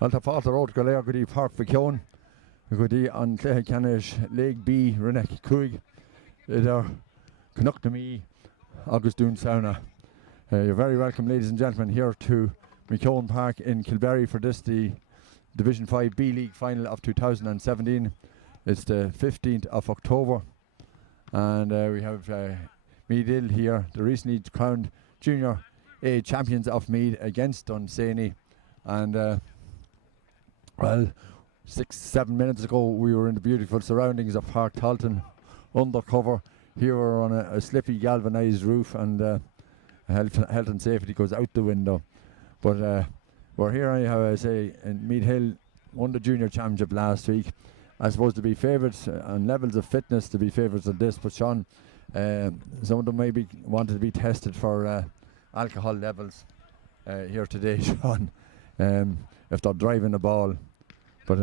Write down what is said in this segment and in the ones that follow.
Alta fáta rót go léir go dtí Park Ficeón go dtí an cléthe ceannis League B rinne cúig idir Canucknamí agus Dún Sauna. You're very welcome, ladies and gentlemen, here to Ficeón Park in Kilberry for this, the Division 5 B League final of 2017. It's the 15th of October, and we have Meath Hill here, the recently crowned Junior A champions of Meath against Dunsany. And well, 6-7 minutes ago we were in the beautiful surroundings of Park Talton, undercover. Here we're on a slippy galvanised roof, and health and safety goes out the window. But we're here, I say, in Meath Hill, won the junior championship last week. I suppose to be favourites on levels of fitness, to be favourites of this, but Sean, some of them maybe wanted to be tested for alcohol levels here today, Sean, if they're driving the ball. But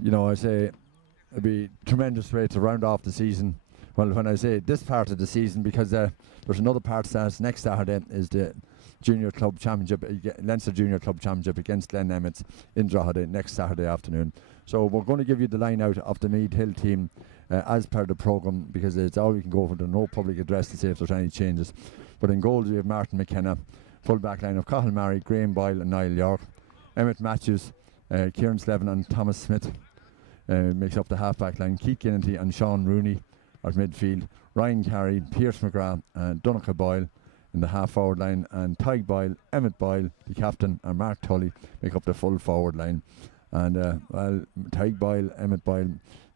you know, I say it'd be a tremendous way to round off the season. Well, when I say this part of the season, because there's another part starts next Saturday, is the Junior Club Championship, Leinster Junior Club Championship against Glen Emmets in Drogheda next Saturday afternoon. So we're going to give you the line out of the Meath Hill team as per the programme, because it's all we can go for. There's no public address to say if there's any changes. But in goals we have Martin McKenna, full back line of Cathal Murray, Graham Boyle and Niall York. Emmett Matthews, Kieran Slevin and Thomas Smith makes up the half back line. Keith Ginnity and Sean Rooney at midfield. Ryan Carey, Pierce McGrath and Donnacha Boyle in the half forward line, and Tig Boyle, Emmett Boyle, the captain, and Mark Tully make up the full forward line. And well, Tig Boyle, Emmett Boyle,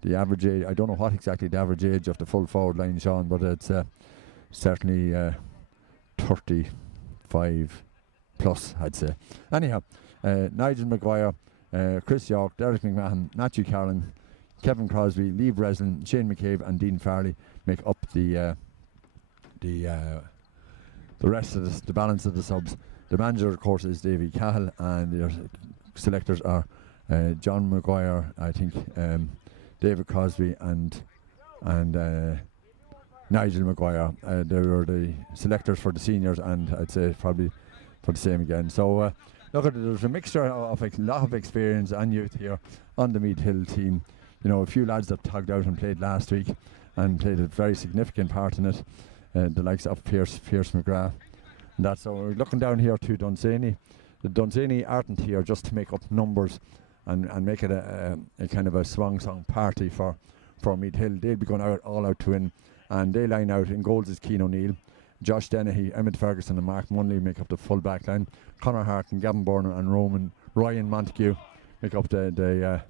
the average age, I don't know what exactly the average age of the full forward line, Sean, but it's certainly 35 plus, I'd say. Anyhow, Nigel Maguire, Chris York, Derek McMahon, Matthew Carlin, Kevin Crosby, Lee Breslin, Shane McCabe and Dean Farley make up the rest of the balance of the subs. The manager, of course, is Davy Cahill, and their selectors are John Maguire, I think, David Crosby and Nigel Maguire. They were the selectors for the seniors, and I'd say probably for the same again. So look, there's a mixture of a lot of experience and youth here on the Meath Hill team. You know, a few lads that tugged out and played last week and played a very significant part in it. The likes of Pierce McGrath. And that's so we're looking down here to Dunsany. The Dunsany aren't here just to make up numbers and make it a kind of a swan song party for Meath Hill. They'll be going out all out to win, and they line out in goals is Cian O'Neill, Josh Dennehy, Emmett Ferguson and Mark Munley make up the full back line. Conor Harkin, Gavin Byrne and Ryan Montague make up the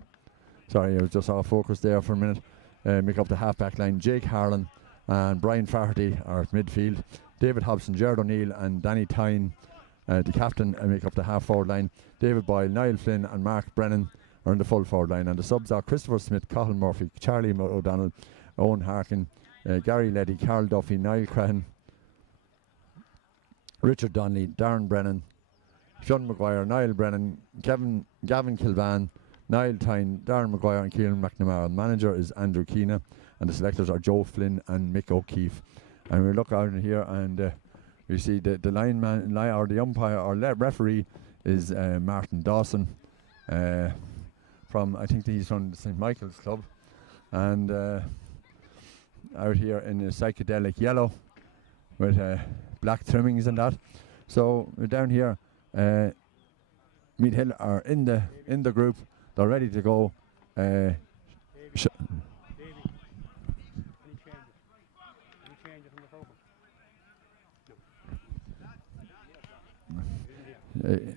sorry, I was just off focus there for a minute. Make up the half back line. Jake Harlan and Brian Faherty are at midfield. David Hobson, Gerard O'Neill and Danny Tyne, the captain, make up the half forward line. David Boyle, Niall Flynn and Mark Brennan are in the full forward line, and the subs are Christopher Smith, Cathal Murphy, Charlie O'Donnell, Owen Harkin, Gary Leddy, Carl Duffy, Niall Crehan, Richard Donnelly, Darren Brennan, Sean Maguire, Niall Brennan, Gavin Kilvan, Niall Tyne, Darren Maguire and Kieran McNamara. The manager is Andrew Keena, and the selectors are Joe Flynn and Mick O'Keefe. And we look out in here, and we see the lineman or the umpire or referee is Martin Dawson from, I think he's from the St Michael's Club, and out here in a psychedelic yellow with black trimmings and that. So we're down here. Meath Hill are in the group. They're ready to go. Davey, any changes from the program?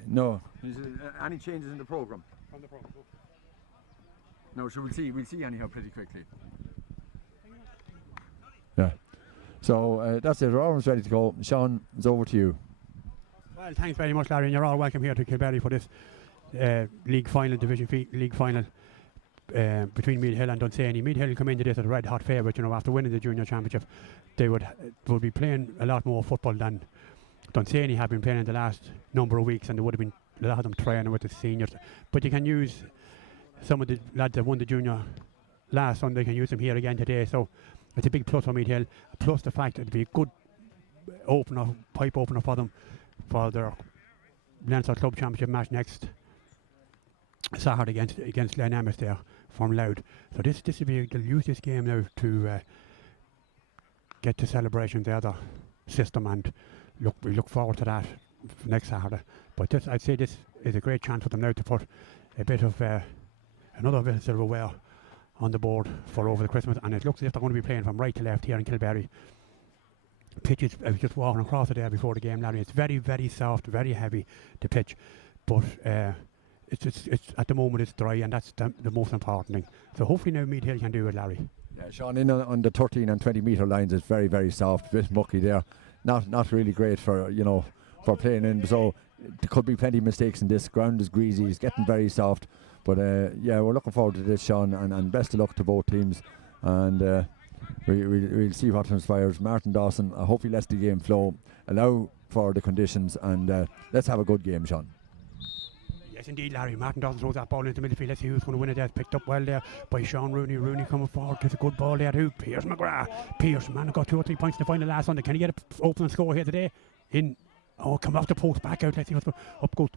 No. Any changes in the program? From the program. Okay. No, so we'll see anyhow pretty quickly. Yeah. So that's it. We're almost ready to go. Sean, it's over to you. Well, thanks very much, Larry, and you're all welcome here to Kilberry for this league final, Division League final between Meath Hill and Dunsany. Meath Hill come into this as a red hot favourite, you know, after winning the junior championship. They would be playing a lot more football than Dunsany have been playing in the last number of weeks, and there would have been a lot of them training with the seniors. But you can use some of the lads that won the junior last Sunday, can use them here again today. So it's a big plus for Meath Hill, plus the fact that it'd be a good pipe opener for them for their Leinster Club Championship match next Saturday against Glen Emmett there from Louth. So this will be, they'll use this game now to get to celebration the other system, and we look forward to that next Saturday. But I'd say this is a great chance for them now to put a bit of another bit of silverware on the board for over the Christmas, and it looks as if they're going to be playing from right to left here in Kilberry. Pitches, I was just walking across it there before the game, Larry. It's very, very soft, very heavy, the pitch, but it's at the moment it's dry, and that's the most important thing. So hopefully now Meath Hill can do it, Larry. Yeah, Sean, in on the 13 and 20 metre lines, it's very, very soft, a bit mucky there. Not really great for for playing in. So there could be plenty of mistakes in this. Ground is greasy, it's getting very soft. But yeah, we're looking forward to this, Sean, and best of luck to both teams. And we'll see what transpires. Martin Dawson, I hope he lets the game flow, allow for the conditions, and let's have a good game, Sean. Yes, indeed, Larry. Martin Dawson throws that ball into midfield. Let's see who's going to win it there. It's picked up well there by Sean Rooney. Rooney coming forward. Gets a good ball there to Pierce McGrath. Pierce, man, got 2 or 3 points to find the last Sunday. Can he get an open score here today? Come off the post, back out. Let's see what's going up. Goes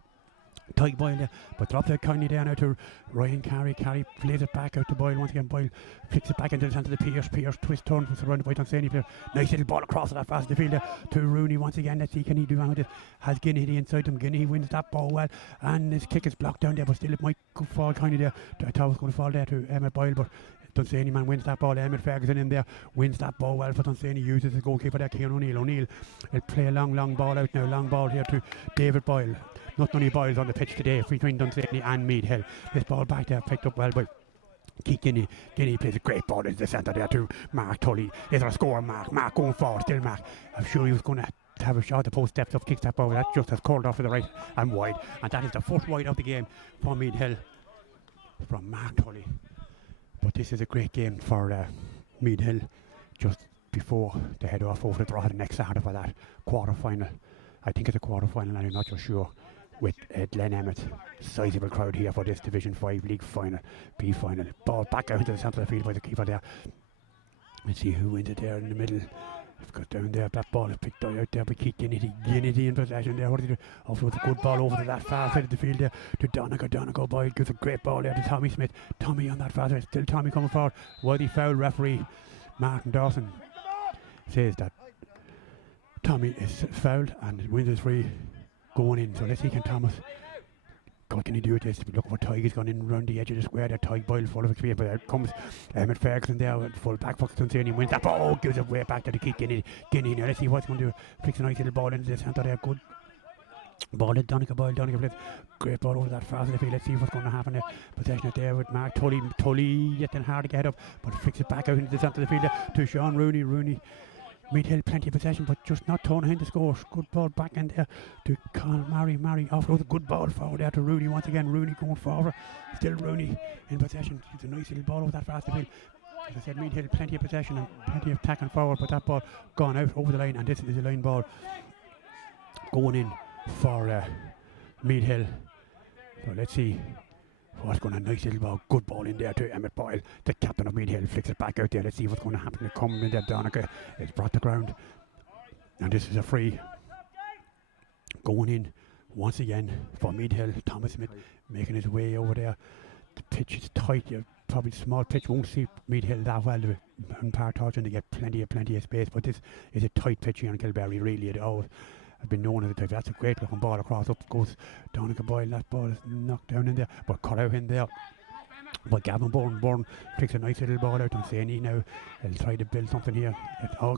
Tyke Boyle there, but drops it kindly down out to Ryan Carey. Carey plays it back out to Boyle once again. Boyle flicks it back into the centre of the Pierce. Pierce twist turn, surrounded by Dunsany player. Nice little ball across that fast the field there to Rooney once again. Let's see, can he do anything with it? Has Guinea the inside him. Guinea wins that ball well, and his kick is blocked down there, but still it might fall kindly there. I thought it was going to fall there to Emmett Boyle, but Dunsany man wins that ball. Emmett Ferguson in there wins that ball well for Dunsany. Uses the goalkeeper there, Cian O'Neill. O'Neill will play a long ball out now. Long ball here to David Boyle. Not many Boyles on the pitch today between Dunsany and Meath Hill. This ball back there picked up well by Keith Guinea. Guinea plays a great ball into the centre there to Mark Tully. Is there a score, Mark? Mark going forward, still Mark. I'm sure he was going to have a shot. The post steps up, kicks that ball. That just has curled off to the right and wide. And that is the first wide of the game for Meath Hill from Mark Tully. But this is a great game for Meath Hill just before they head off over the Drogheda next Saturday for that quarter final. I think it's a quarter final, and I'm not just sure. With Glen Emmett, sizable crowd here for this Division 5 League final, B final. Ball back out into the centre of the field by the keeper there. Let's see who wins it there in the middle. It's got down there. That ball is picked out there by Keith Guinea. Guinea in possession there. What did he do? Offloads a good ball over to that far side of the field there to Donegal. Donegal Boyd gives a great ball there to Tommy Smith. Tommy on that far side. Still Tommy coming forward. Waddy foul. Referee Martin Dawson says that Tommy is fouled and wins his free. Going in, so let's see, can Thomas, God, can he do it? This look what Tyke has gone in around the edge of the square there. Tyke Boyle full of experience, but out comes Emmett Ferguson there, full back for Dunsany, wins that ball, gives it way back to the kick. Guinea now, let's see what's going to do. Flicks a nice little ball into the centre there, good ball to Donegal Boyle. Donegal plays great ball over that fast of the field. Let's see what's going to happen there. Possession there with Mark Tully. Tully getting hard to get up, but flicks it back out into the centre of the field there to Sean Rooney. Rooney. Meath Hill plenty of possession, but just not turning in to score. Good ball back in there to Conor Murray. Offloads a good ball forward there to Rooney once again. Rooney going forward. Still Rooney in possession. It's a nice little ball over that fast field. As I said, Meath Hill plenty of possession and plenty of attacking forward, but that ball gone out over the line, and this is a line ball going in for Meath Hill. So let's see. What's going to nice little ball, good ball in there to Emmett Boyle, the captain of Meath Hill, flicks it back out there. Let's see what's going to happen. Come in there, Donegal. It's brought to ground, and this is a free going in once again for Meath Hill. Thomas Smith making his way over there. The pitch is tight. Probably small pitch won't see Meath Hill that well. In Partorch, and they get plenty of space, but this is a tight pitch here in Kilberry. Really, it always has been known as a type. That's a great looking ball across. Up goes Donegal Boyle. That ball is knocked down in there, but cut out in there. But Gavin Bourne picks a nice little ball out and saying now he'll try to build something here.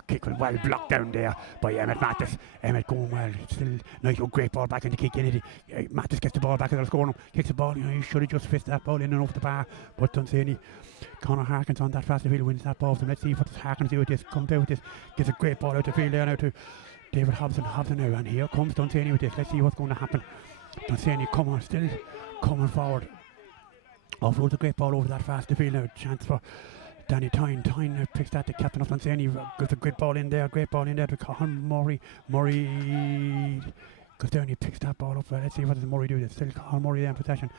Kick was well blocked down there by Emmett Mattis. Emmett going well. Still nice great ball back into kick in. Mattis gets the ball back and they're scoring him. Kicks the ball. He should have just fisted that ball in and off the bar. But Dunsany, Conor Harkins on that fast field wins that ball. So let's see what Harkins do with this. Comes out with this. Gets a great ball out the field there now to David Hobson now, and here comes Dunsany with this. Let's see what's going to happen. Dunsany still coming forward. Offloads a great ball over that fast field now. Chance for Danny Tyne. Tyne now picks that, the captain of Dunsany. Gives a great ball in there to Colin Murray. Murray goes down, he picks that ball up. Let's see what does Murray do. There's still Colin Murray there in possession.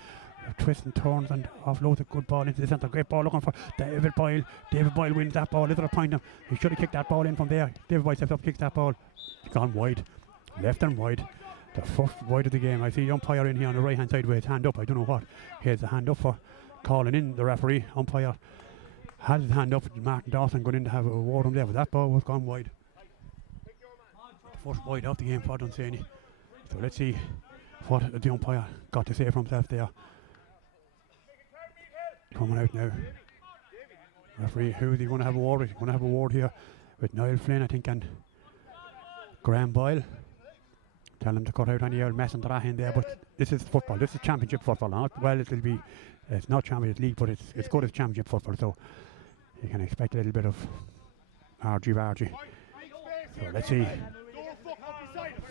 Twists and turns and offloads a good ball into the centre. Great ball looking for David Boyle. David Boyle wins that ball. Little point him. He should have kicked that ball in from there. David Boyle steps up, kicks that ball. Gone wide. Left and wide. The first wide of the game. I see the umpire in here on the right hand side with his hand up. I don't know what he has the hand up for. Calling in the referee. Umpire has his hand up. Martin Dawson going in to have a word on there, but that ball was gone wide. The first wide of the game for Dunsany. So let's see what the umpire got to say for himself there. Coming out now. Referee, who is he going to have a word with? He's going to have a word here with Niall Flynn, I think, and Graham Boyle. Tell him to cut out any old mess and that in there, but this is football. This is championship football. It's not championship league, but it's good as championship football, so you can expect a little bit of argy-bargy. So let's see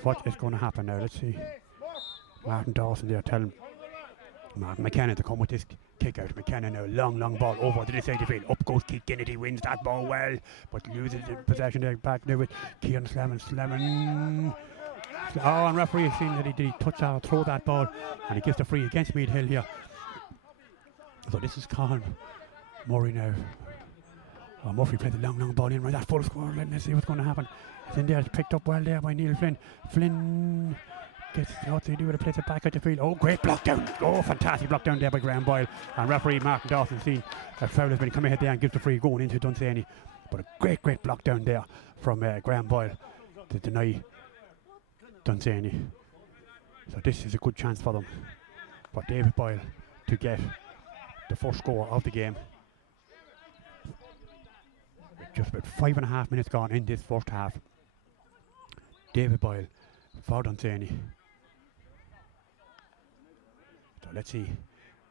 what is going to happen now. Let's see. Martin Dawson there, tell him. Martin McKenna to come with this kick out. McKenna now, long ball over to the side of the field. Up goes Keith Kennedy, wins that ball well, but loses the possession there. Back there with Kieran Slavin. Oh, and referee seeing that he touch that or throw that ball, and he gives the free against Meath Hill here. So this is Colin Murray now. Oh, Murphy played the long ball in right that full square. Let's see what's going to happen. It's in there, it's picked up well there by Neil Flynn. Flynn gets what to do with it, plays it back at the field. Oh, great block down. Oh, fantastic block down there by Graham Boyle. And referee Martin Dawson seen a foul has been committed there and gives the free going into Dunsany. But a great block down there from Graham Boyle to deny Dunsany. So this is a good chance for them, for David Boyle to get the first score of the game. With just about 5.5 minutes gone in this first half. David Boyle for Dunsany. So let's see,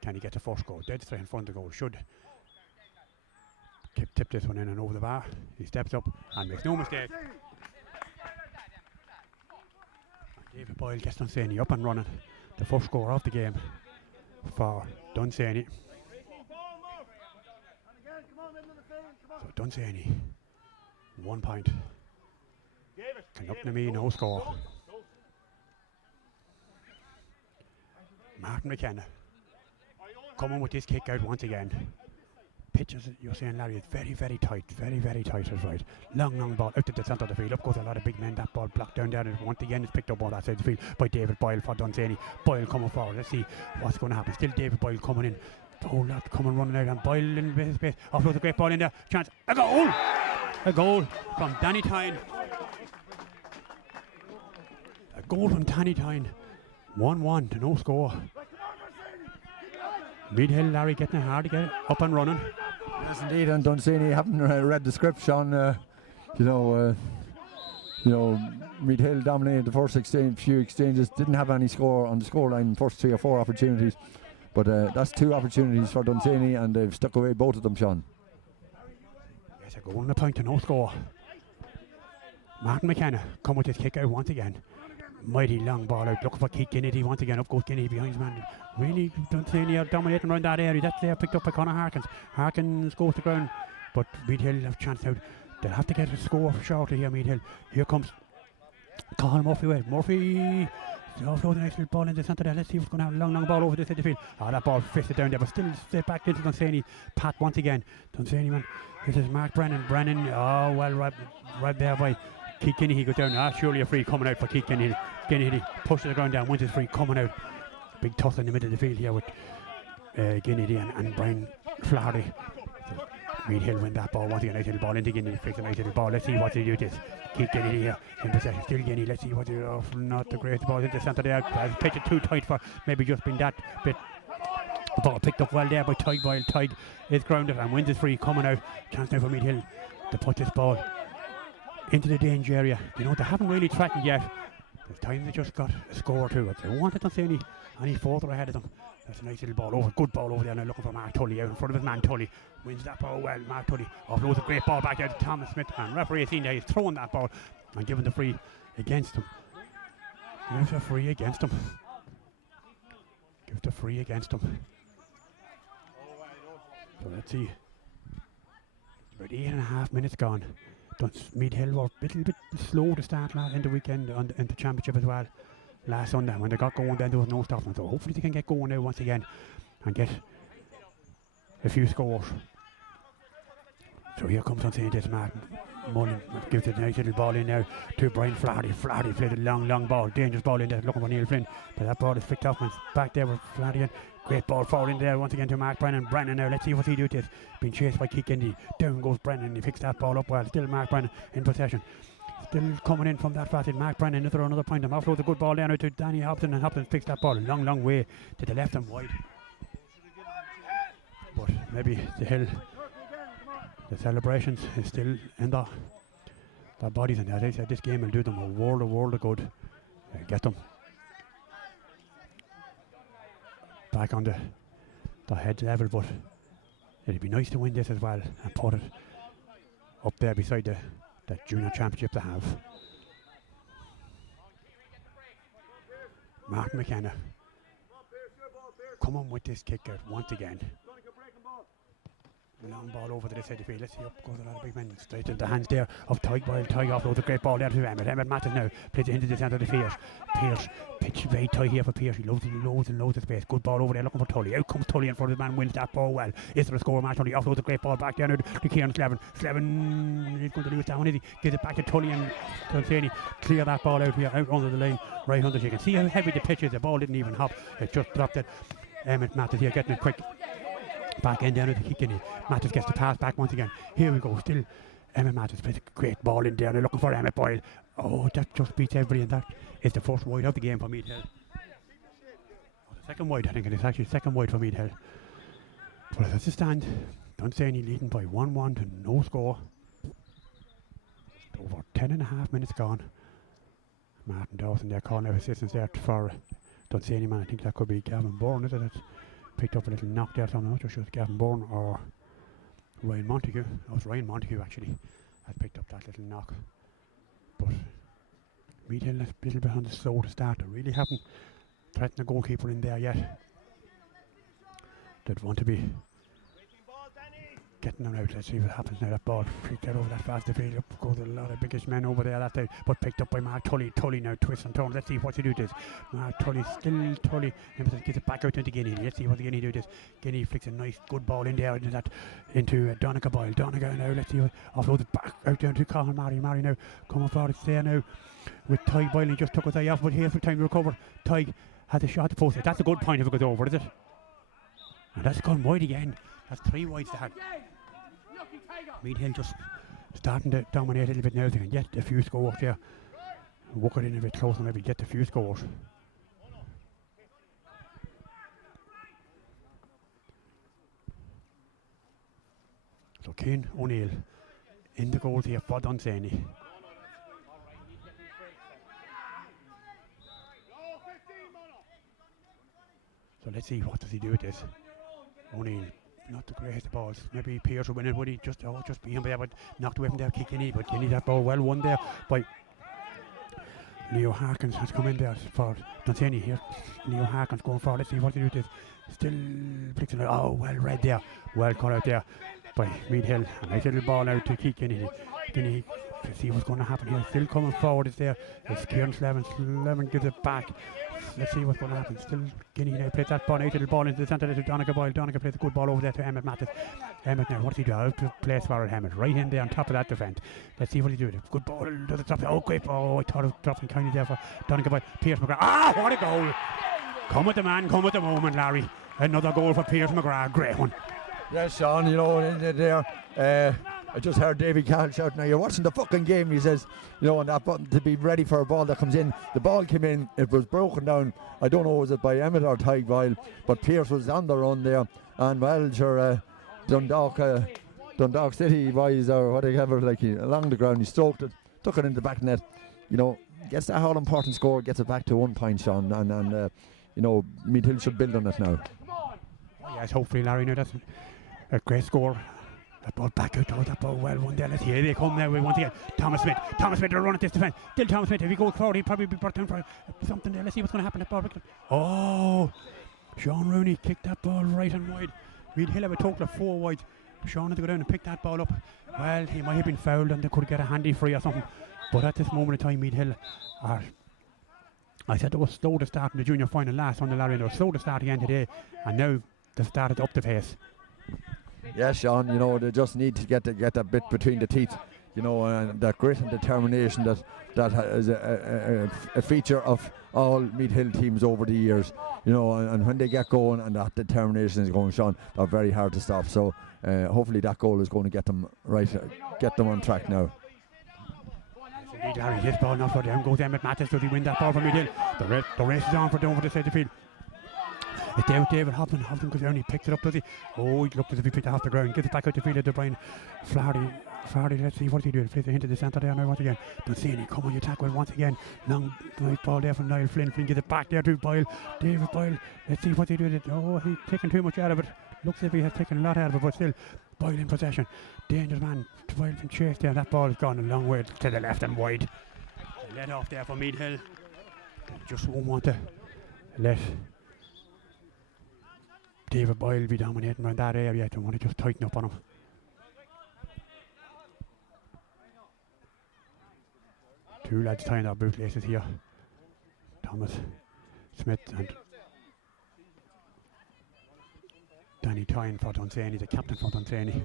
can he get the first goal? Dead straight in front of the goal. Should tip this one in and over the bar. He steps up and makes no mistake. David Boyle gets Dunsany up and running. The first score of the game for Dunsany. So Dunsany, 1 point. Canucknamee, no score. Martin McKenna coming with this kick out once again. Pitches, you're saying, Larry, it's very tight, very tight, is right. Long ball out to the centre of the field. Up goes a lot of big men. That ball blocked down there, and once again it's picked up on that side of the field by David Boyle for Dunsany. Boyle coming forward. Let's see what's going to happen. Still David Boyle coming in. Oh, lad coming running out, and Boyle in a bit of space. Offloads a great ball in there. Chance. A goal! A goal from Danny Tyne. A goal from Danny Tyne. 1-1 to no score. Meath Hill, Larry, getting it hard to get up and running. Yes, indeed, and Dunsany, having read the script, Sean, Meath Hill dominated the first few exchanges, didn't have any score on the scoreline, first 3 or 4 opportunities, but that's 2 opportunities for Dunsany, and they've stuck away both of them, Sean. Yes, a goal and a point to no score. Martin McKenna come with his kick out once again. Mighty long ball out, looking for Keith Kennedy once again. Up goes Kennedy behind his man. Really, Dunsany are dominating around that area. That's there picked up by Conor Harkins. Harkins goes to ground, but Meath Hill have a chance out. They'll have to get a score shortly here, Meath Hill. Here comes Colin Murphy away. Murphy offloads a nice little ball in the centre there. Let's see what's going to happen. Long ball over the side of the field. That ball fisted down there, but still straight back into Dunsany. Pat once again. Dunsany man. This is Mark Brennan. Right there by Keith Kennedy. He goes down. Surely a free coming out for Keith Kennedy. Kennedy pushes the ground down, wins his free, coming out. Big tussle in the middle of the field here with Kennedy and Brian Flaherty. So Meath Hill win that ball once again. Nice little ball into Kennedy, flicks a nice little ball. Let's see what they do this. Keith Kennedy here in possession. Still Kennedy. Let's see what they do. Not the greatest ball into the centre there. Pitch it too tight for maybe just been that bit. The ball picked up well there by Tig Boyle. Tig is grounded and wins his free, coming out. Chance now for Meath Hill to put this ball into the danger area. They haven't really threatened yet. It's time they just got a score or two. But they wanted to see any further ahead of them. That's a nice little ball over. Good ball over there now, looking for Mark Tully out in front of his man. Tully wins that ball well. Mark Tully offloads a great ball back there to Thomas Smith. And referee has seen that he's throwing that ball and giving the free against him. Gives the free against him. So let's see. It's about 8.5 minutes gone. Meath Hill were a little bit slow to start in the weekend in the championship as well. Last Sunday, when they got going, then there was no stopping. So hopefully they can get going now once again and get a few scores. So here comes Dunsany, this Mullen gives it a nice little ball in there to Brian Flaherty. Flaherty played a long ball, dangerous ball in there, looking for Neil Flynn. But that ball is picked up and back there with Flaherty. Great ball forward in there once again to Mark Brennan. Brennan now, let's see what he do with this. Being chased by Keith Kennedy. Down goes Brennan. He picks that ball up well. Still Mark Brennan in possession. Still coming in from that facet. Mark Brennan, another point. And offloads a good ball down to Danny Hobson. And Hobson picks that ball a long way to the left and wide. But maybe the Hill, the celebrations is still in their bodies. And as I said, this game will do them a world of good. Get them back on the head level, but it'd be nice to win this as well and put it up there beside the junior championship they have. Martin McKenna come on with this kicker once again. Long ball over to the side of the field. Let's see, up goes a lot of big men. Straight into the hands there of Tig Boyle. Tig offloads a great ball there to Emmett. Emmett Mattis now plays it into the centre of the field. Pearce, pitch very tight here for Pearce. He loads of space. Good ball over there looking for Tully. Out comes Tully in front of the man, wins that ball well. Is there a score match? Tully offloads a great ball back there now to Kieran Slevin. Slevin is going to lose that one, is he? Gives it back to Tully and Dunsany. Clear that ball out here, out under the line, right under. You can see how heavy the pitch is. The ball didn't even hop. It just dropped it. Emmett Mattis here getting it quick. Back end down to the kick in. Mattis gets the pass back once again. Here we go. Still Emmett Mattis plays a great ball in there. They're looking for Emmett Boyle. Oh, that just beats everybody, and that is the first wide of the game for Meath Hill. Oh, the second wide, I think it is actually second wide for Meath Hill. But as it stands, Dunsany leading by 1-1 to no score. Just over 10.5 minutes gone. Martin Dawson there calling out assistance there for Dunsany man. I think that could be Gavin Bourne, is it? That's picked up a little knock there, so I'm not sure it's Gavin Bourne or Ryan Montague. It was Ryan Montague actually that picked up that little knock. But Meath Hill a little bit on the slow to start. They really haven't threatened the goalkeeper in there yet. They'd want to be getting them out. Let's see what happens now. That ball flicked out over that fast field. Up goes a lot of biggish men over there that day, but picked up by Mark Tully. Tully now twists and turns. Let's see what he do this. Mark Tully, still Tully. Gets it back out into Guinea. Let's see what the Guinea do this. Guinea flicks a nice good ball in there into Donegal Boyle. Donegal now. Let's see what offloads it back out down to Colin Murray. Murray now coming forward. It's there now with Tig Boyle. He just took his eye off, but here's the time to recover. Tig had the shot at the post. That's a good point if it goes over, is it? And that's gone wide again. That's 3 wides they had. Meath Hill just starting to dominate a little bit now. They can get a few scores there. Work it in a bit closer and maybe get a few scores. So Cian O'Neill in the goals here for Dunsany. So let's see what does he do with this. O'Neill, not the greatest balls. Maybe Pearce will win it, would he? Just be him there, but knocked away from there, kick Kenny, but Kenny that ball well won there by Leo Harkins has come in there for Dunsany here. Leo Harkins going forward. Let's see what he do with this. Still flicking it. Oh, well read there. Well caught out there by Meath Hill. A nice little ball out to Keith Kennedy. Kennedy, to see what's going to happen here. Still coming forward is there. It's Kieran Slevin. Slevin gives it back. Let's see what's going to happen. Still Guinea now plays that ball, nice little ball into the centre to Donegal Boyle. Donegal plays a good ball over there to Emmett Mattis. Emmett now, what's he do? Out of place for it, Emmett. Right in there on top of that defence. Let's see what he do. Good ball to the top. Oh, great ball. I thought of dropping kindly there for Donegal Boyle. Pierce McGrath. Ah, what a goal. Come with the man, come with the moment, Larry. Another goal for Pierce McGrath. Great one. Yes, Sean, you know, in there. I just heard Davy Cahill shout, now you're watching the fucking game, he says, you know, on that button to be ready for a ball that comes in. The ball came in, it was broken down. I don't know, was it by Emmett or Tig Boyle, but Pierce was on the run there. And well, sure, Dundalk City boys, or whatever, like along the ground, he stroked it, took it in the back net, you know, gets that all important score, gets it back to 1 point, Sean, and you know, Meath Hill should build on it now. Oh, yes, hopefully, Larry, now that's a great score. That ball back out, that ball well won there. Let's see, here they come now once again. Thomas Smith will run at this defence. Still Thomas Smith, if he goes forward, he'll probably be brought down for something there. Let's see what's going to happen. That ball. Oh, Sean Rooney kicked that ball right and wide. Meath Hill have a total of 4 wide. Sean had to go down and pick that ball up. Well, he might have been fouled and they could get a handy free or something. But at this moment in time, Meath Hill are, I said they were slow to start in the junior final last on the Larry, and they were slow to start again today, and now they've started up the pace. Yeah, Sean, you know, they just need to get that bit between the teeth. you know, and that grit and determination that is a feature of all Meath Hill teams over the years, you know, and when they get going and that determination is going, Sean, they're very hard to stop. So hopefully that goal is going to get them right, get them on track now. Indeed, Larry, his ball not for down goes Emmett Mattis. Does he win that ball from Meath Hill? The race is on for down for the centre field. It's David Hobson. Hobson goes down, he picks it up, does he? Oh, he looked as if he picked it off the ground. Gives it back out the field to Brian Flaherty, let's see, what's he doing? Plays it into the centre there now once again. Dunsany, come on, you tackle once again. Long nice ball there from Niall Flynn. Flynn gives it back there to Boyle. David Boyle, let's see what's he doing. Oh, he's taking too much out of it. Looks as if he has taken a lot out of it, but still, Boyle in possession. Dangerous man, Boyle from chase there. That ball has gone a long way to the left and wide. Let off there for Meath Hill. Just won't want to let David Boyle be dominating around that area. They want to just tighten up on him. Two lads tying their bootlaces here. Thomas Smith and Danny tying for Dunsany, the captain for Dunsany.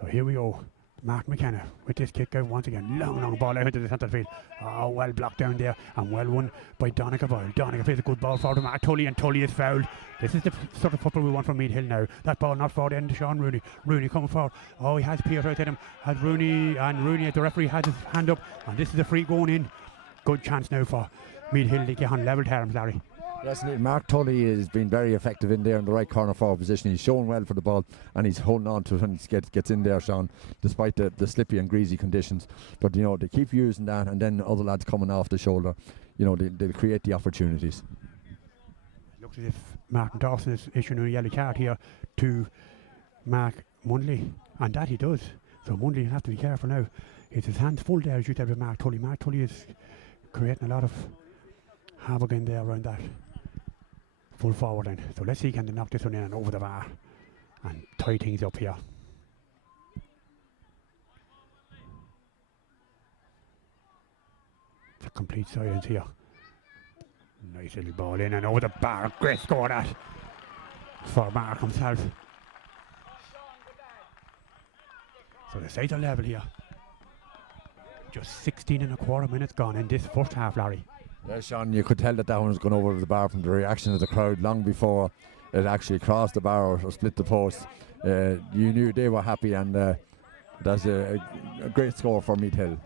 So here we go. Mark McKenna with this kick out once again. Long ball out into the centre field. Oh, well blocked down there and well won by Donica Boyle. Donica plays a good ball forward to Mark Tully, and Tully is fouled. This is the sort of football we want from Meath Hill now. That ball not forward end to Sean Rooney. Rooney coming forward. Oh, he has Peter out at him. Has Rooney, and Rooney, the referee, has his hand up, and this is a free going in. Good chance now for Meath Hill to get on level terms, Larry. Yes, Mark Tully has been very effective in there in the right corner forward position. He's shown well for the ball, and he's holding on to it when he gets in there, Sean, despite the slippy and greasy conditions. But, you know, they keep using that, and then other lads coming off the shoulder, you know, they'll create the opportunities. Looks as if Martin Dawson is issuing a yellow card here to Mark Mundley, and that he does. So Mundley will have to be careful now. It's his hands full there as you said with Mark Tully. Mark Tully is creating a lot of havoc in there around that full forward end. So let's see, can they knock this one in and over the bar and tie things up here. It's a complete silence here. Nice little ball in and over the bar. Great score that for Mark himself. So the sides are level here. Just 16.25 minutes gone in this first half, Larry. Yeah, Sean, you could tell that one was going over the bar from the reaction of the crowd long before it actually crossed the bar or split the post. You knew they were happy, and that's a great score for Meath Hill.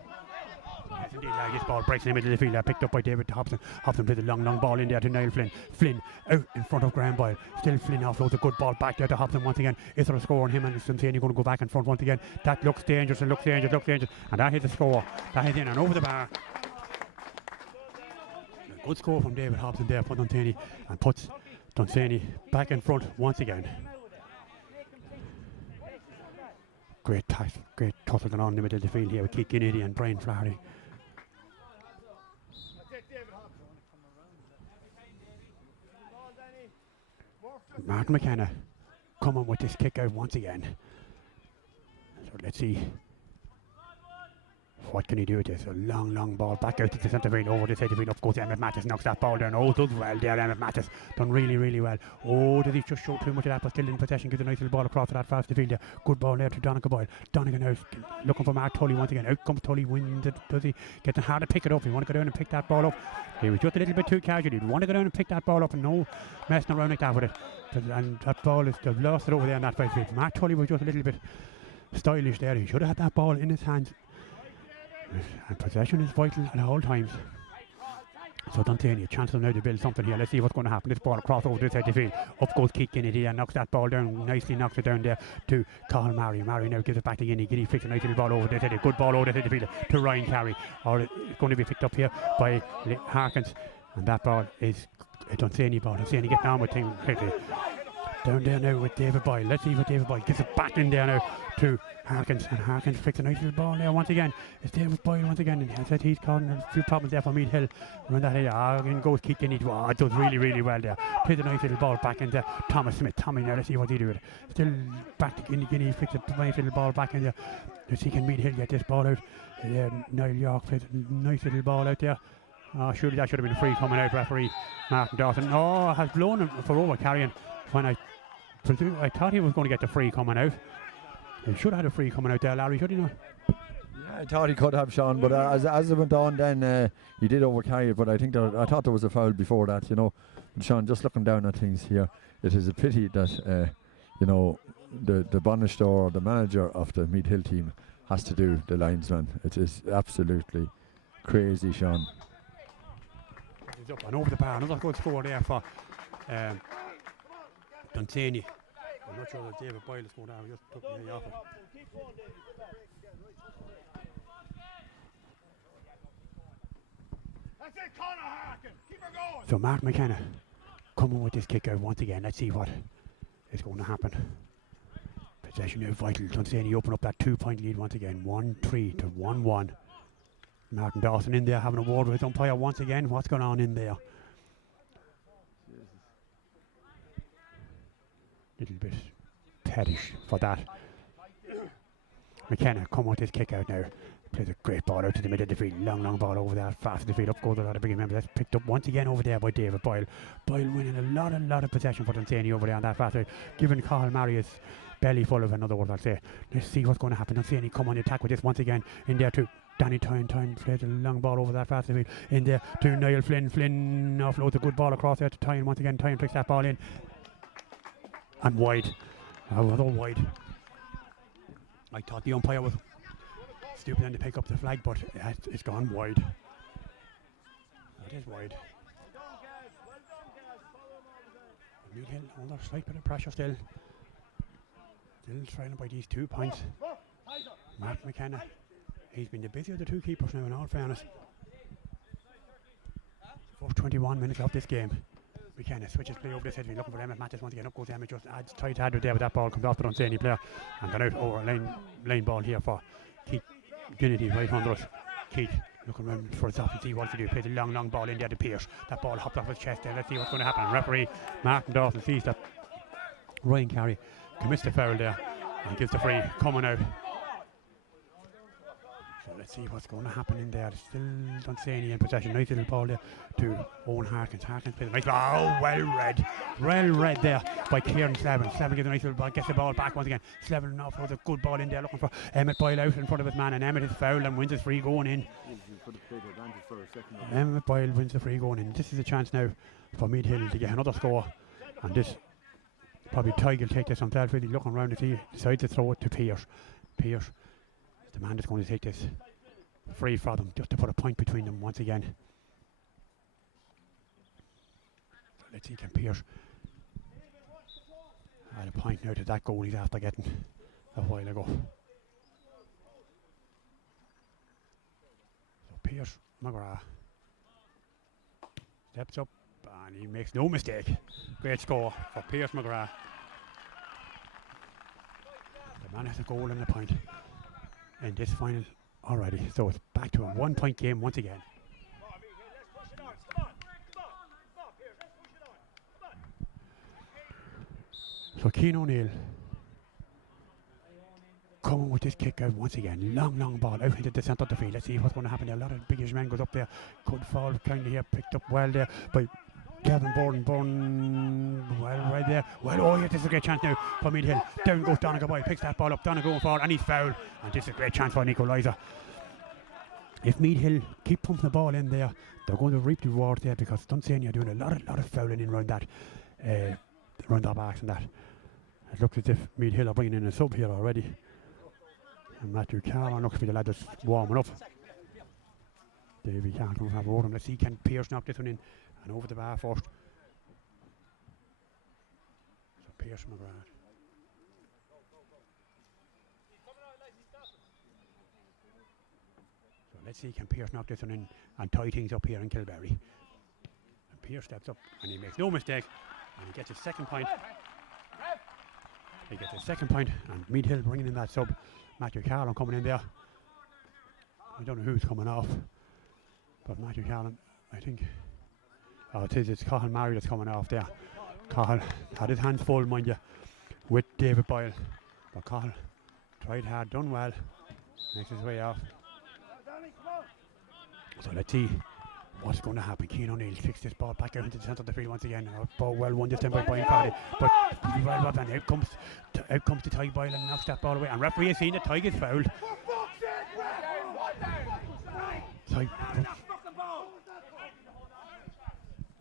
Yes, indeed, this ball breaks in the middle of the field, picked up by David Hobson. Hobson plays a long ball in there to Niall Flynn. Flynn out in front of Graham Boyle. Still Flynn offloads a good ball back there to Hobson once again. Is there a score on him? And Dunsany going to go back in front once again. That looks dangerous, and that hits a score. That hits in and over the bar. Good score from David Hobson there for Dunsany, and puts Dunsany back in front once again. Great tussle going on in the middle of the field here with Keith Kennedy and Brian Flaherty. Martin McKenna coming with this kick out once again. So let's see. What can he do with this? A long ball back out to the centre field, over the centre field, up goes Emmett Mattis, knocks that ball down. Oh, does well there, Emmett Mattis. Done really well. Oh, did he just show too much of that, but still in possession, gives a nice little ball across to that fast field there. Good ball there to Donica Boyle. Donica now looking for Mark Tully once again. Out comes Tully, wins it, does he? Getting hard to pick it up. He want to go down and pick that ball up. He was just a little bit too casual. He'd want to go down and pick that ball up, and no messing around like that with it. And that ball is, they've lost it over there in that field. Mark Tully was just a little bit stylish there. He should have had that ball in his hands. And possession is vital at all times. So Dunsany, a chance now to build something here. Let's see what's going to happen. This ball across over this side of the field. Up goes Keith Kennedy and knocks that ball down. Nicely knocks it down there to Carl Murray. Murray now gives it back to Guinea. Guinea picks a nice little ball over this side. Good ball over this side of the field to Ryan Carey. Or it's going to be picked up here by Harkins. And that ball is a Dunsany ball. Dunsany getting on with things quickly. Down there now with David Boyle. Let's see what David Boyle gives it back in there now to Harkins. And Harkins flicks a nice little ball there once again. It's David Boyle once again. And as I said, he's causing a few problems there for Meath Hill around that area. In goes Keith Kennedy. Oh, it does really well there. Plays a nice little ball back into Thomas Smith. Tommy now, let's see what he do with it. Still back to Guinea. Flicks a nice little ball back in there. Let's see, can Meath Hill get this ball out. Niall York plays a nice little ball out there. Oh, surely that should have been a free coming out, referee Martin Dawson. Oh, has blown him for over carrying when I thought he was going to get the free coming out. He should have had a free coming out there, Larry, should he not? Yeah, I thought he could have, Sean, but as it went on, then he did overcarry it. But I thought there was a foul before that, you know. And Sean, just looking down at things here, it is a pity that you know, the Bonnister or the manager of the Meath Hill team has to do the linesman. It is absolutely crazy, Sean. He's up and over the bar. Another good score there for Dunsany. I'm not sure that David Boyle scored out. He just took the off it. So Mark McKenna coming with this kick out once again. Let's see what is going to happen. Possession now vital. Dunsany open up that 2-point lead once again. 1-3 to 1-1. Martin Dawson in there having a word with his umpire once again. What's going on in there? Little bit pettish for that. McKenna come with his kick out now. Plays a great ball out to the middle of the field. Long ball over there. Fast to the field. Up goes a lot of big members. That's picked up once again over there by David Boyle. Boyle winning a lot of possession for Dunsany over there on that fast side. Giving Carl Marius belly full of, another word I'll say. Let's see what's going to happen. Dunsany come on the attack with this once again. In there too. Danny Tyne plays a long ball over that fast to the field. In there to Niall Flynn. Flynn offloads a good ball across there to Tyne once again. Tyne picks that ball in. And wide. Although wide. I thought the umpire was stupid and to pick up the flag, but it's gone wide. It is wide. Meath Hill under slight bit of pressure still. Still trailing by these 2 points. Mark McKenna. He's been the busier of the two keepers now, in all fairness. First 21 minutes of this game. McKenna switches play over this head. Looking for Emmett Mattis once again. Up goes Emmett. Just adds tight hand there with that ball. Comes off the Dunsany player. And gone out over lane ball here for Keith Kennedy right under us. Keith looking around for his option. See what to do. Plays a long ball in there to Pierce. That ball hopped off his chest there. Let's see what's going to happen. Referee Martin Dawson sees that Ryan Carey commits the foul there and gives the free coming out. So let's see what's going to happen in there. Still Dunsany in possession. Nice little ball there to Owen Harkins. Harkins plays a nice ball. Oh, well read there by Kieran Slevin. Slevin gives a nice little ball, gets the ball back once again. Slevin off with a good ball in there, looking for Emmett Boyle out in front of his man, and Emmett is fouled and wins his free going in. Emmett Boyle wins the free going in. This is a chance now for Meath Hill to get another score, and this probably Tig will take this himself. Really looking around to see, decides to throw it to Pierce. Pierce is the man that's going to take this free for them, just to put a point between them once again. So let's see, can Pierce add a point now to that goal he's after getting a while ago. So Pierce McGrath steps up and he makes no mistake. Great score for Pierce McGrath. The man has a goal and a point in this final already. So it's back to a 1 point game once again. So Cian O'Neill coming with this kick out once again. Long ball out into the centre of the field. Let's see what's going to happen there. A lot of biggish men goes up there. Could fall kindly here. Picked up well there by Kevin Borden. Well, right there. Well, oh yeah, this is a great chance now for Meath Hill. Down goes Donegal Boy. Picks that ball up. Donegal going forward and he's fouled. And this is a great chance for an equaliser. If Meath Hill keep pumping the ball in there, they're going to reap the reward there, because Dunsany are doing a lot of fouling in around that, around their backs and that. It looks as if Meath Hill are bringing in a sub here already. And Matthew Carr looks for the lad that's warming up. Davey Carr going to have a word on. Let's see, can Pierce knock this one in and over the bar first. So Pierce McGrath. So let's see, can Pierce knock this one in and tie things up here in Kilberry. And Pierce steps up and he makes no mistake and he gets his second point. He gets his second point, and Meath Hill bringing in that sub. Matthew Carlin coming in there. I don't know who's coming off, but Matthew Carlin, I think. Oh, it's Cathal Murray that's coming off there. Cathal had his hands full, mind you, with David Boyle. But Cathal tried hard, done well. Makes his way off. So let's see What's going to happen? Cian O'Neill kicks this ball back out into the centre of the field once again. Ball well won this time by Brian Farley, but well done. Out comes the Tig Boyle and knocks that ball away. And referee has seen the Tig is fouled.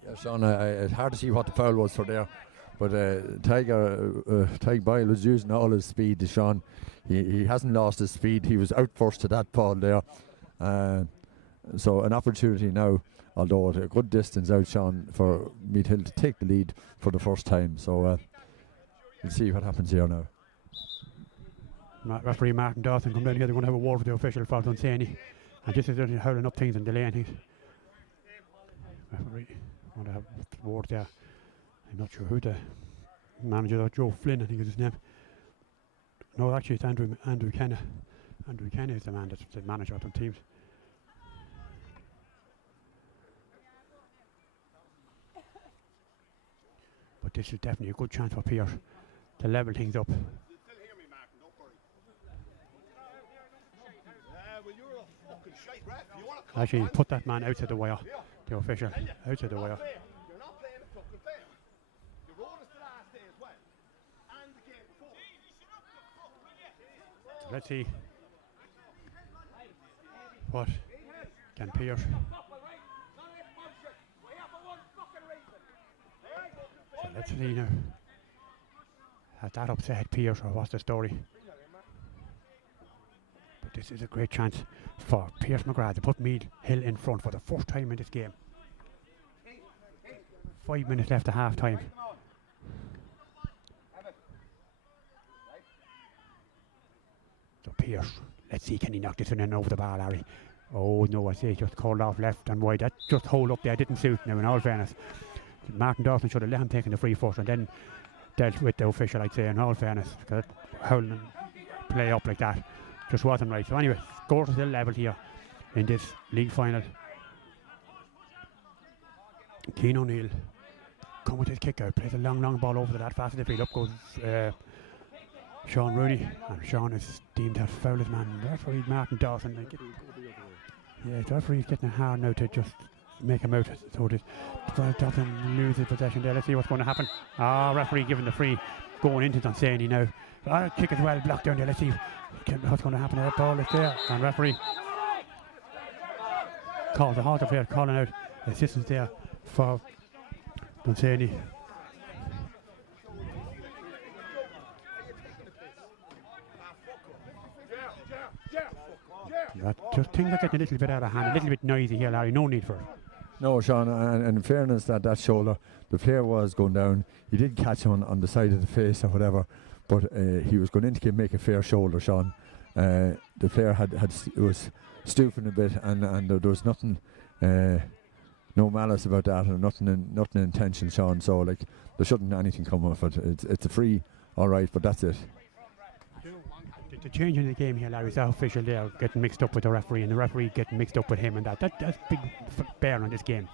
Yeah, Sean, it's hard to see what the foul was for there, but Tig Boyle was using all his speed. Sean, he hasn't lost his speed. He was out first to that ball there. So an opportunity now, although at a good distance out, Sean, for Meath Hill to take the lead for the first time. So we'll see what happens here now. Referee Martin Dawson come down here. They're going to have a word with the official for Dunsany, and this is hurling up things and delaying things. Referee want to have a word there. I'm not sure who the manager is. Joe Flynn, I think is his name. No, actually it's Andrew Kenna. Andrew Kenna is the man that's the manager of the teams. But this is definitely a good chance for Pierce to level things up. Actually, put that man outside the wire, the official, outside the wire. So let's see what can Pierce. So let's see now. Has that upset Pierce or what's the story? But this is a great chance for Pierce McGrath to put Meath Hill in front for the first time in this game. 5 minutes left at half time. So Pierce, let's see, can he knock this one in over the bar, Larry? Oh no, I say just called off left and wide. That just hold up there didn't suit now, in all fairness. Martin Dawson should have let him take the free first and then dealt with the official, I'd say, in all fairness. Because howling play up like that just wasn't right. So anyway, scores are still level here in this league final. Cian O'Neill come with his kick out, plays a long ball over to that fast of the field. Up goes Sean Rooney, and Sean is deemed to have fouled his man. Referee Martin Dawson. Yeah, the referee's getting hard now to just make him out. So this Dawson loses possession there. Let's see what's going to happen. Referee giving the free going into Dunsany now. Kick is well blocked down there. Let's see what's going to happen. That ball is there, and referee calls the halt of player, calling out assistance there for Dunsany. Just things are getting a little bit out of hand, a little bit noisy here, Larry. No need for it. No, Sean, and in fairness, that shoulder, the player was going down. He did catch him on the side of the face or whatever, but he was going in to make a fair shoulder, Sean. The player was stooping a bit, and there was nothing, no malice about that, or nothing intentional, Sean. So like there shouldn't anything come of it. It's a free, all right, but that's it. The change in the game here, Larry, is that official there getting mixed up with the referee, and the referee getting mixed up with him, and that's big bear on this game.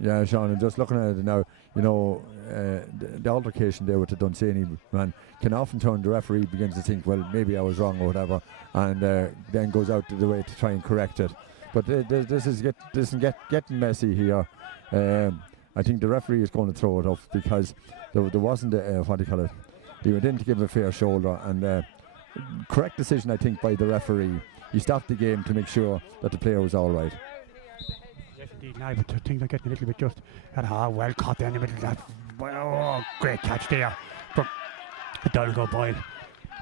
Yeah, Sean, and just looking at it now, you know, the altercation there with the Dunsany man can often turn the referee begins to think, well, maybe I was wrong or whatever, and then goes out to the way to try and correct it. But this is getting messy here. I think the referee is going to throw it off because there wasn't what do you call it? He went in to give a fair shoulder, and correct decision, I think, by the referee. He stopped the game to make sure that the player was all right. Yes, indeed, now, but things are getting a little bit just. Well caught there in the middle of that. Oh, great catch there from Donegal Boyle.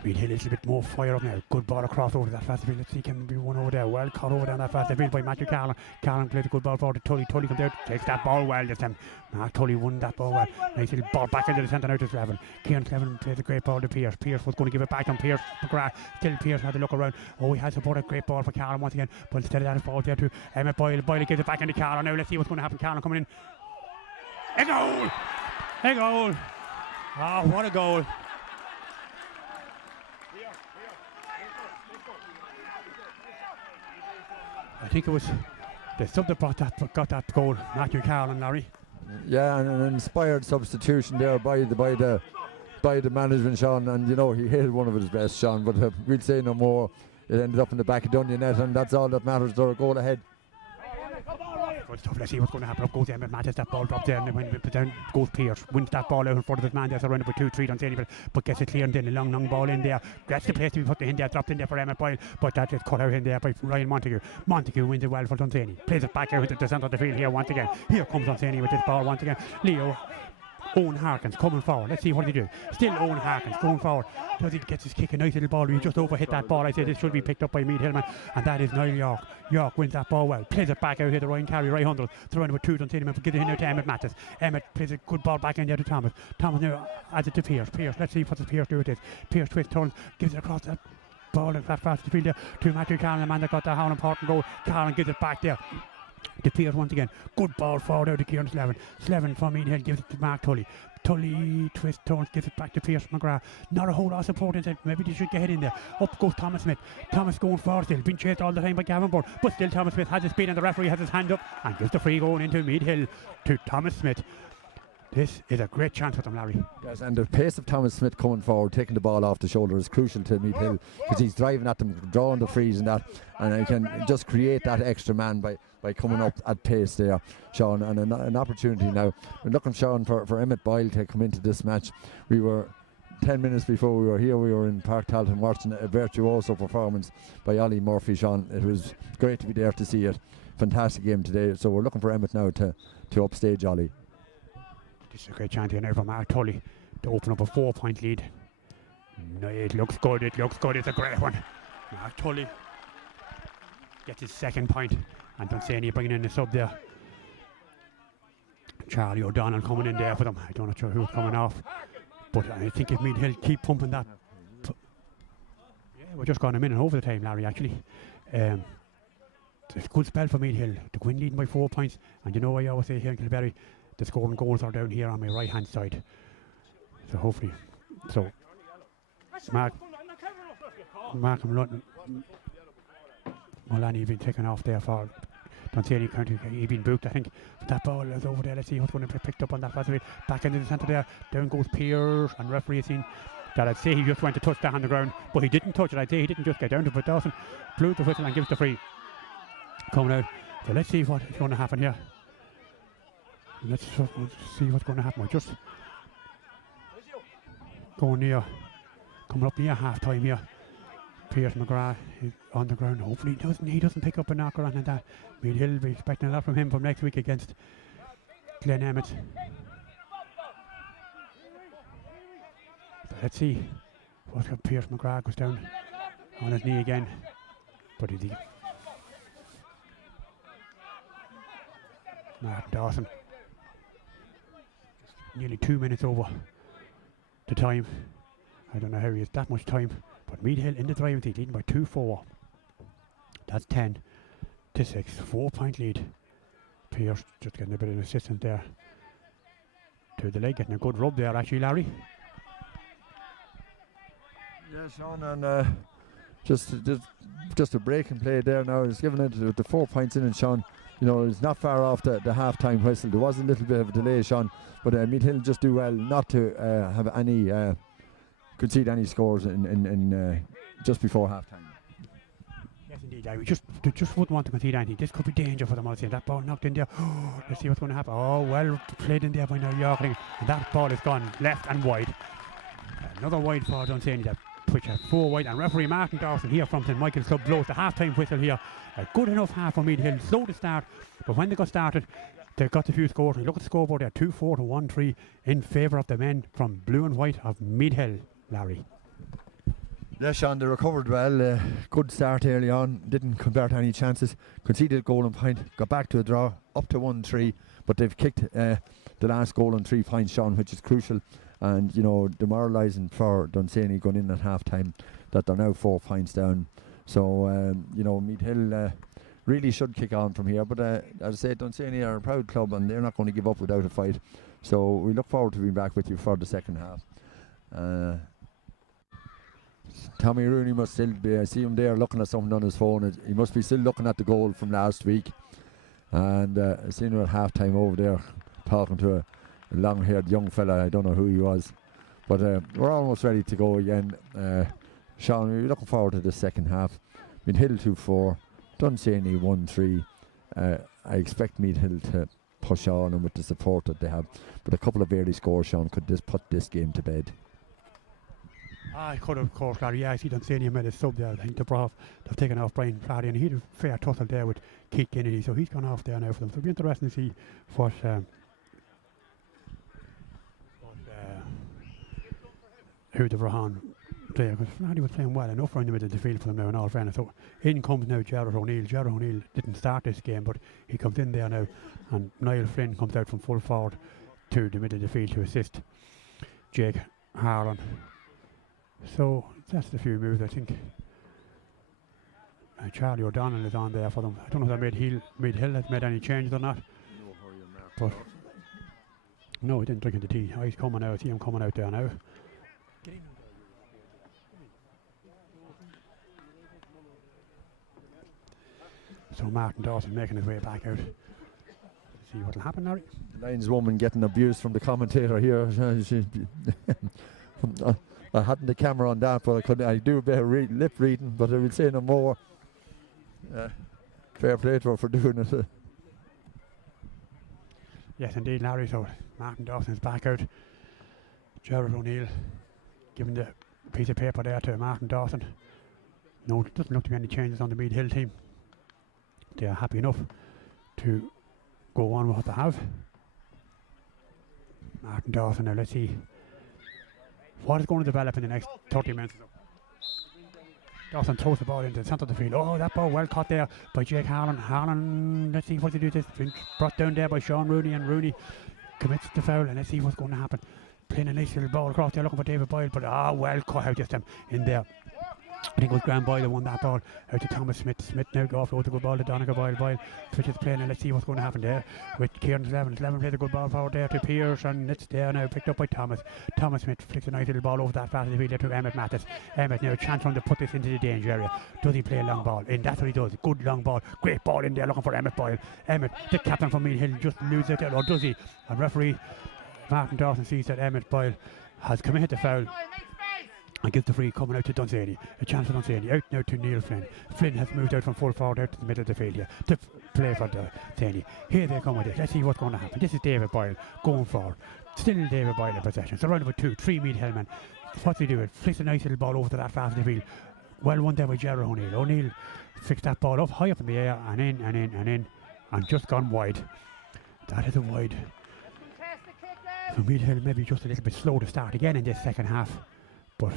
We'd hit a little bit more fire up now. Good ball across over to that fast field. Let's see, can be one over there. Well caught over down that fast field by Matthew Carlin. Carlin plays a good ball forward to Tully. Tully comes out, takes that ball well this time. Mark Tully won that ball well. Nice little ball back into the centre now to Slevin. Kieran Slevin plays a great ball to Pierce. Pierce was going to give it back on Pierce McGrath. Still Pierce had to look around. Oh, he has supported a great ball for Carlin once again. But instead of that, it's ball there to Emmett Boyle. Boyle gives it back into Carlin now. Let's see what's going to happen. Carlin coming in. A goal! A goal! Oh, what a goal! I think it was the sub that got that goal, Matthew Carlin, Larry. Yeah, and an inspired substitution there by the management, Sean. And you know he hit one of his best, Sean. But we'll say no more. It ended up in the back of Dunny net, and that's all that matters. They're a goal ahead. good stuff. Let's see what's going to happen. Up goes Emmett, matches that ball, drops there, and then down goes Pierce. Wins that ball out in front of his man there, so around about 2-3 Dunsany, but gets it clear and then a long ball in there. Gets the place to be put in there, dropped in there for Emmett Boyle, but that is cut out in there by Ryan Montague. Montague wins it well for Dunsany. Plays it back out into the centre of the field here once again. Here comes Dunsany with this ball once again. Leo Owen Harkins coming forward. Let's see what he do. Still Owen Harkins going forward. Does he get his kick? A nice little ball. He just overhit that ball. I said this should be picked up by Meath Hillman, and that is Niall York. York wins that ball well. Plays it back out here to Ryan Carey, right handle. Throwing with 2 Dunsany men, gives it in there to Emmett Mattis. Emmett plays a good ball back in there to Thomas. Thomas now adds it to Pierce. Let's see what does Pierce do with this. Pierce twist turns, gives it across that ball and flat fast to the field there to Matthew Carlin, the man that got the how important goal. Carlin gives it back there to Pierce once again. Good ball forward out to Kieran Slevin. Slevin from Meath Hill gives it to Mark Tully. Tully twist turns, gives it back to Pierce McGrath. Not a whole lot of support inside. Maybe they should get in there. Up goes Thomas Smith. Thomas going forward still. Been chased all the time by Gavin Bourne. But still Thomas Smith has his speed and the referee has his hand up and gives the free going into Meath Hill to Thomas Smith. This is a great chance for them, Larry. Yes, and the pace of Thomas Smith coming forward, taking the ball off the shoulder is crucial to Meath Hill, because he's driving at them, drawing the frees and that, and he can just create that extra man by coming up at pace there, Sean. And an opportunity now. We're looking, Sean, for Emmett Boyle to come into this match. We were 10 minutes before we were here, we were in Park Talton watching a virtuoso performance by Ollie Murphy, Sean. It was great to be there to see it. Fantastic game today. So we're looking for Emmett now to upstage Ollie. This is a great chance here now for Mark Tully to open up a 4-point lead. No, it looks good. It's a great one. Mark Tully gets his second point, and Dunsany bringing in the sub there. Charlie O'Donnell coming in there for them. I don't know sure who's coming off, but I think if Meath Hill keep pumping that. Yeah, we're just gone a minute over the time, Larry, actually. It's a good spell for Meath Hill to go in leading by 4 points, and you know I always say here in Kilberry, the scoring goals are down here on my right hand side. So hopefully, Mark Mullaney been taken off there for Dunsany County. He been booked, I think. But that ball is over there. Let's see what's going to be picked up on that fast. Back into the centre there. Down goes Pierce, and referee has seen that. I'd say he just went to touch that on the ground, but he didn't touch it. I'd say he didn't just get down to it, but Dawson blew the whistle and gives the free coming out. So let's see what is going to happen here. Let's see what's going to happen. We're just going near, coming up near half time here. Pierce McGrath is on the ground. Hopefully he doesn't pick up a knocker on that. Meath Hill will be expecting a lot from him from next week against Glen Emmett. So let's see what Pierce McGrath goes down on his knee again. But is he? Martin Dawson. Nearly 2 minutes over the time. I don't know how he has that much time, but Meath Hill in the driving seat, leading by 2-4. That's 10-6, 4-point lead. Pierce just getting a bit of assistance there to the leg, getting a good rub there actually, Larry. Yeah, Sean, and just a break and play there now. He's given it the 4 points in, and Sean, you know, it's not far off the half-time whistle. There was a little bit of a delay, Sean, but Meath Hill just do well not to have any concede any scores in just before half-time. Yes, indeed. They just wouldn't want to concede anything. This could be danger for them. I'll say that ball knocked in there. Let's see what's going to happen. Oh, well played in there by Niall York, and that ball has gone left and wide. Another wide for Dunsany. That pitch at 4 wide, and referee Martin Dawson here from St Michael's Club blows the half-time whistle here. A good enough half for Meath Hill. Slow to start, but when they got started, they got the few scores. And look at the scoreboard there, 2-4 to 1-3 in favour of the men from blue and white of Meath Hill, Larry. Yeah, Sean, they recovered well. Good start early on. Didn't convert any chances. Conceded a goal and point. Got back to a draw, up to 1-3. But they've kicked the last goal and 3 points, Sean, which is crucial. And, you know, demoralising for Dunsany going in at half-time that they're now 4 points down. So, you know, Meath Hill really should kick on from here. But as I said, Dunsany are a proud club and they're not going to give up without a fight. So we look forward to being back with you for the second half. Tommy Rooney must still be, I see him there looking at something on his phone. He must be still looking at the goal from last week. And I seen him at half-time over there talking to a long-haired young fella. I don't know who he was. But we're almost ready to go again. Sean, we're looking forward to the second half. Meath Hill 2-4, Dunsany 1-3. I expect Meath Hill to push on and with the support that they have. But a couple of early scores, Sean, could this put this game to bed? I could have, of course, Larry. Yeah, I see Dunsany made a sub there. I think they've taken off Brian Flaherty, and he had a fair tussle there with Keith Kennedy, so he's gone off there now for them. So it'll be interesting to see what who the Vrahan player, because Flaherty was playing well enough around the middle of the field for them now, in all fairness. So in comes now Gerard O'Neill. Gerard O'Neill didn't start this game, but he comes in there now, and Niall Flynn comes out from full forward to the middle of the field to assist Jake Harlan. So that's the few moves, I think. Charlie O'Donnell is on there for them. I don't know if Meath Hill has made any changes or not. But no, he didn't drink the tea. Oh, he's coming out. I see him coming out there now. So Martin Dawson making his way back out. See what will happen, Larry. The lineswoman getting abused from the commentator here. I hadn't the camera on that, but I do a bit of lip reading, but I will say no more. Fair play to her for doing it. Yes, indeed, Larry. So Martin Dawson's back out. Gerard O'Neill giving the piece of paper there to Martin Dawson. No, it doesn't look to be any changes on the Meath Hill team. They are happy enough to go on with what they have. Martin Dawson now, let's see what is going to develop in the next 30 minutes. Dawson throws the ball into the centre of the field. Oh, that ball well caught there by Jake Harlan. Harlan, let's see what they do. This been brought down there by Sean Rooney, and Rooney commits the foul, and let's see what's going to happen. Playing a nice little ball across there, looking for David Boyle, but well caught out just in there. I think it was Graham Boyle who won that ball out to Thomas Smith. Smith now go off, the good ball to Donegal Boyle. Boyle switches playing, and let's see what's going to happen there with Kieran's 11. 11 plays a good ball forward there to Pearce, and it's there now picked up by Thomas. Thomas Smith flicks a nice little ball over that fast of the field there to Emmett Mathis. Emmett now a chance for him to put this into the danger area. Does he play a long ball? And that's what he does. Good long ball. Great ball in there looking for Emmett Boyle. Emmett, the captain from Meath Hill, just loses it there, or does he? And referee Martin Dawson sees that Emmett Boyle has committed the foul and gives the free coming out to Dunsany. A chance for Dunsany. Out now to Neil Flynn. Flynn has moved out from full forward out to the middle of the field here to play for Dunsany. Here they come with it. Let's see what's going to happen. This is David Boyle going forward. Still David Boyle in possession. So round about 2-3 Meath Hill men. What's he doing? Flicks a nice little ball over to that fast of the field. Well won there by Gerard O'Neill. O'Neill flicked that ball up high up in the air and in and just gone wide. That is a wide. So Meath Hill maybe just a little bit slow to start again in this second half. But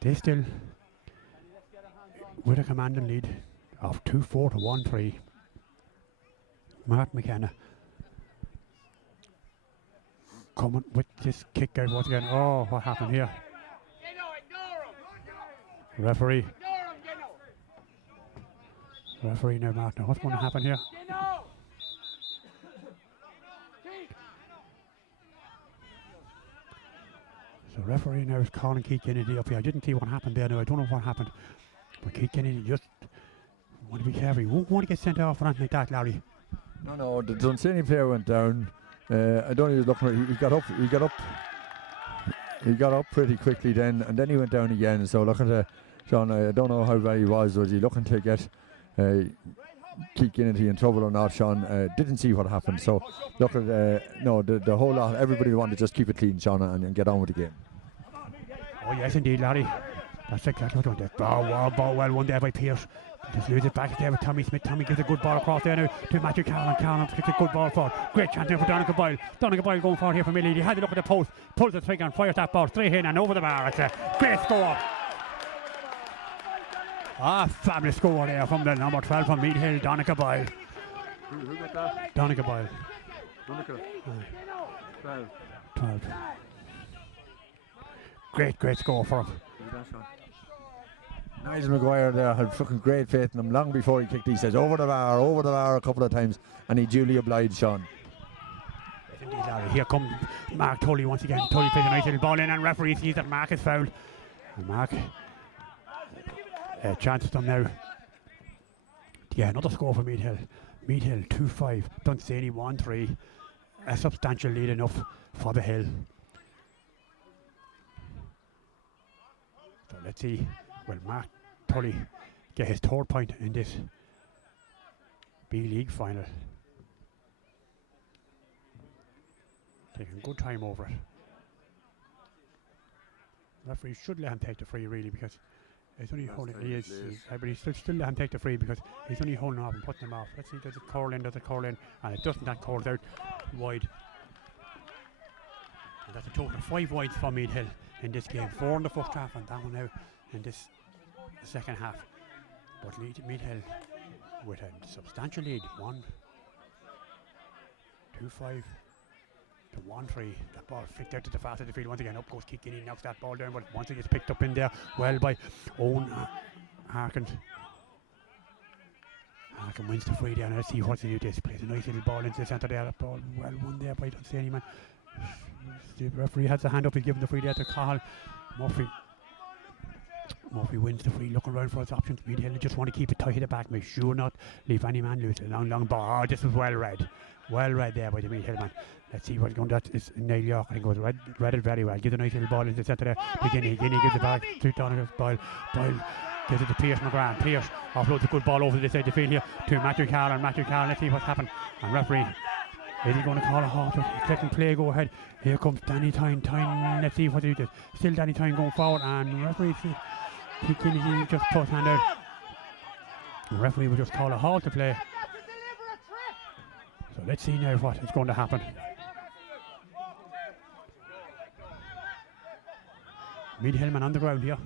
they still, with a commanding lead of 2-4 to 1-3. Martin McKenna coming with this kick out once again. Oh, what happened here? Referee now, Martin. What's going to happen here? So referee now is calling Keith Kennedy up here. I didn't see what happened there now. I don't know what happened. But Keith Kennedy just want to be careful. He won't want to get sent off or anything like that, Larry. No, the Dunsany player went down. I don't know, he was looking, he got up pretty quickly then, and then he went down again. So looking at Sean, I don't know how bad he was. Was he looking to get Keith Kennedy in trouble or not, Sean? Didn't see what happened. So look at the whole lot. Everybody wanted to just keep it clean, Sean, and get on with the game. Oh yes, indeed, Larry. That's exactly what I wanted. Ball well won there by Pearce. Just lose it back there with Tommy Smith. Tommy gives a good ball across there now to Matthew Callan. Callan kicks a good ball forward. Great chance there for Donegal Boyle. Donegal Boyle going forward here for Meath. He had to look at the post, pulls the trigger and fires that ball straight in and over the bar. It's a great score. Fabulous score there from the number 12 from Meath Hill, Donegal Boyle. Who got that? Donegal Boyle. 12. Great score for him. Nigel Maguire there had fucking great faith in him long before he kicked. He says over the bar a couple of times, and he duly obliged, Sean. Yes, indeed, Larry. Here comes Mark Tully once again. Tully plays a nice little ball in, and referee sees that Mark is fouled. And Mark chances them now. Yeah, another score for Meath Hill. Meath Hill 2-5, Dunsany 1-3. A substantial lead enough for the Hill. So let's see. Will Mark Tully get his third point in this B-League final. Taking good time over it. Referee should let him take the free really, because he's only holding. But he still let him take the free because he's only holding off and putting him off. Let's see, does it curl in? And it doesn't. That curls out wide. And that's a total of 5 wides for Meath Hill in this game. 4 in the first half and that one now in this second half. But Meath Hill with a substantial lead. 1-2-5 to 1-3. That ball flicked out to the fast of the field once again. Up goes Kilkenny, knocks that ball down, but once it gets picked up in there well by Owen Harkin. Harkin wins the free there. Now let's see what's he do. This plays a nice little ball into the centre there. That ball well won there by Dunsany, man. The referee has the hand up. He's giving the free there to Cahill. Murphy wins the free, looking around for his options. Meath Hill just want to keep it tight at the back, make sure not leave any man loose. A long ball. Oh, this was well read there by the Meath Hill man. Let's see what's going on. That is Neil York. I think goes read it very well. Gives a nice little ball into the centre there. Guinea gives it back to Donegal. Boyle gives it to Pierce McGrath. Pierce offloads a good ball over to this side of the field here to Matthew Carroll. And Matthew Carroll, let's see what's happened. And referee, is he going to call a halt? Letting play go ahead. Here comes Danny Tyne. Let's see what he does. Still Danny Tyne going forward, and referee Kilkenny just put hand out. The referee will just call a halt to play. So let's see now what is going to happen. Meath Hillman on the ground here.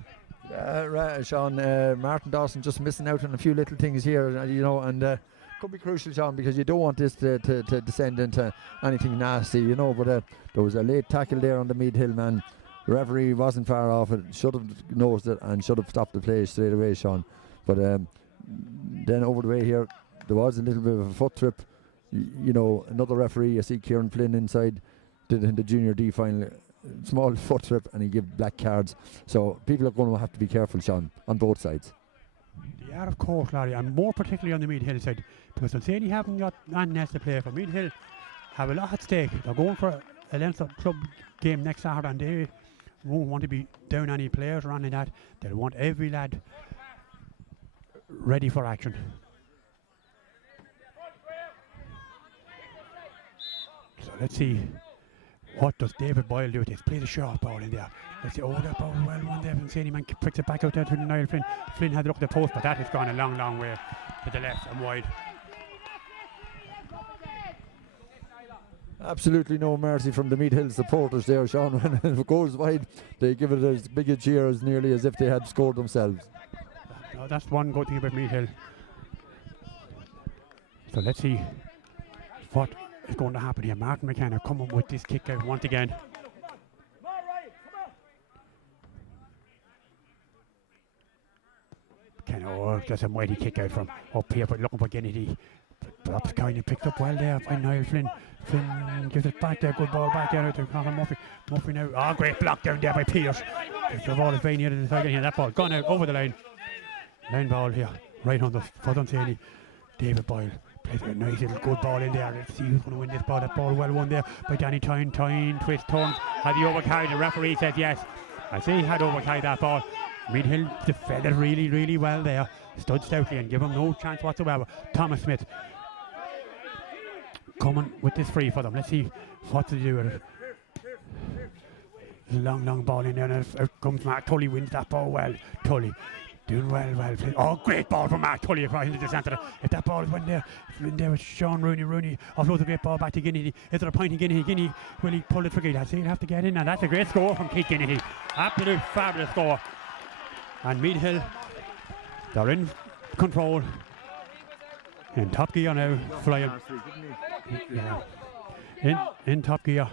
Right, Sean, Martin Dawson just missing out on a few little things here, and could be crucial, Sean, because you don't want this to descend into anything nasty, but there was a late tackle there on the Meath Hill man. The referee wasn't far off it, should have noticed it and should have stopped the play straight away, Sean. But then over the way here, there was a little bit of a foot trip. Another referee, I see Kieran Flynn inside, did it in the Junior D final. Small foot trip, and he gave black cards. So people are going to have to be careful, Sean, on both sides. They are, of course, Larry, and more particularly on the Meath Hill side, because Dunsany haven't got anything else to play for. Meath Hill have a lot at stake. They're going for a Leinster club game next Saturday, and they won't want to be down any players or anything like that. They'll want every lad ready for action. So let's see, what does David Boyle do with this? Plays a short ball in there. Let's see, that ball well won there. Dunsany man pricks it back out there to Niall Flynn. Flynn had a look at the post, but that has gone a long way to the left and wide. Absolutely no mercy from the Meath Hill supporters there, Sean. When it goes wide, they give it as big a cheer as nearly as if they had scored themselves. That's one good thing about Meath Hill. So let's see what is going to happen here. Martin McKenna coming with this kick out once again. McKenna, that's a mighty kick out from up here, but looking for Kennedy. Perhaps kind of picked up well there by Niall Flynn. Flynn gives it back there, good ball back there to Conor Murphy. Murphy now, great block down there by Pierce. The ball is very near to the side here. That ball gone out over the line. Line ball here, right on the for Dunsany. David Boyle plays a nice little good ball in there. Let's see who's going to win this ball. That ball well won there by Danny Tyne. Twist, turns. Had he overcarried? The referee says yes. I say he had overcarried that ball. Meath Hill defended really well there. Stood stoutly and give him no chance whatsoever. Thomas Smith coming with this free for them. Let's see what to do with it. Long ball in there, and out comes Mark Tully, wins that ball well. Tully doing well. Great ball from Mark Tully across into the centre. If that ball went there, with Sean Rooney offloads a great ball back to Guinea. Is there a point in Guinea? Will he pull it for Guinea? I say he'll have to get in, and that's a great score from Keith Guinea. Absolute fabulous score. And Meath Hill, they're in control. In top gear now, flying. In top gear.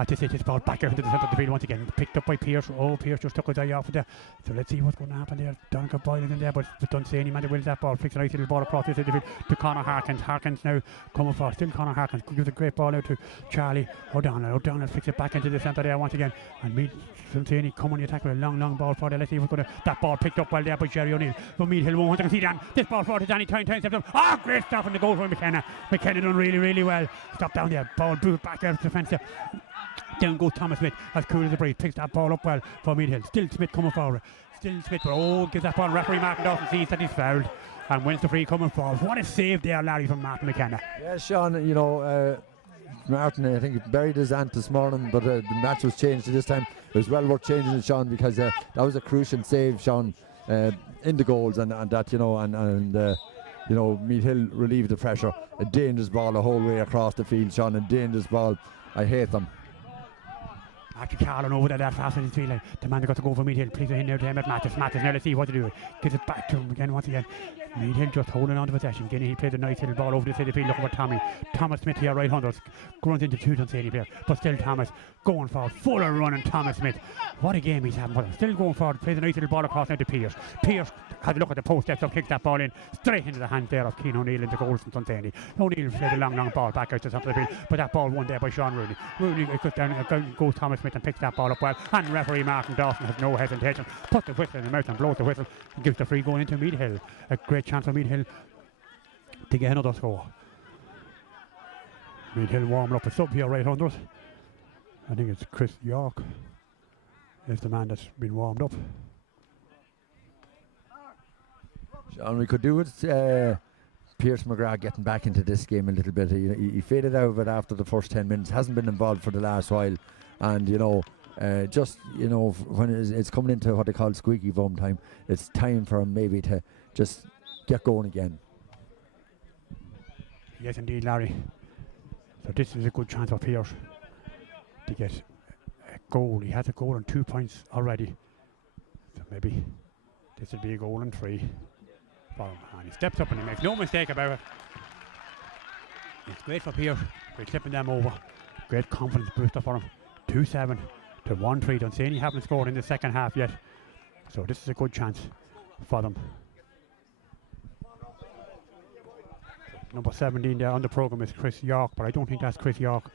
At this stage, it's ball back out into the centre of the field once again. Picked up by Pierce. Pierce just took his eye off it there. So let's see what's going to happen there. Donegal Boyle is in there, but Dunsany man wins that ball. Flicks a nice little ball across this side of the field to Conor Harkins. Harkins now coming for still Conor Harkins. Gives a great ball out to Charlie O'Donnell. O'Donnell flicks it back into the centre there once again. And Meath Dunsany come on the attack with a long ball for there. Let's see what's going to. That ball picked up well there by Jerry O'Neill. But Meath Hill won't want to see that. This ball for to Danny Tyne steps up. Great stop in the goal for McKenna. McKenna done really well. Stop down there. Ball booted back out of the fence there. Down goes Thomas Smith, as cool as a breeze, picks that ball up well for Meath Hill. Still Smith coming forward. Gives that ball. Referee Martin Dawson sees that he's fouled. and wins the free coming forward. What a save there, Larry, from Martin McKenna. Yeah, Sean, you know, Martin, I think he buried his ant this morning, but the match was changed to this time. It was well worth changing it, Sean, because that was a crucial save, Sean, in the goals, and that, you know, and you know, Meath Hill relieved the pressure. A dangerous ball the whole way across the field, Sean, a dangerous ball. I hate them. Actually, Carlin over there that fast in his field. Like, the man that got to go for Meath Hill. Please in there to him at Mattis. Now let's see what to do. Gives it back to him again once again. Meath Hill just holding on to possession. Again, he played a nice little ball over the side of the field looking for Tommy. Thomas Smith here, right hundreds. Runs into two Dunsany player. But still Thomas going forward. Full of running Thomas Smith. What a game he's having. But still going forward. Plays a nice little ball across now to Pierce. Pierce had a look at the post, steps up, kicks that ball in straight into the hand there of Keane O'Neill into goals from Dunsany. O'Neill played a long ball back out to the top of the field, but that ball won there by Sean Rooney. Rooney goes down, goes Thomas Smith and picks that ball up well, and referee Martin Dawson has no hesitation, puts the whistle in the mouth and blows the whistle and gives the free going into Meath Hill. A great chance for Meath Hill to get another score. Meath Hill warming up a sub here right under us. I think it's Chris York is the man that's been warmed up. Sean, we could do with Pierce McGrath getting back into this game a little bit. He faded out of it after the first 10 minutes, hasn't been involved for the last while, and you know, just, you know, when it's coming into what they call squeaky bum time, it's time for him maybe to just get going again. Yes, indeed, Larry. So this is a good chance for Pierce to get a goal. He has a goal and 2 points already, so maybe this will be a goal and 3 for him. And he steps up and he makes no mistake about it. It's great for Pierce. We're clipping them over. Great confidence booster for him. 2-7 to 1-3. Dunsany haven't scored in the second half yet, so this is a good chance for them. Number 17 there on the programme is Chris York, but I don't think that's Chris York.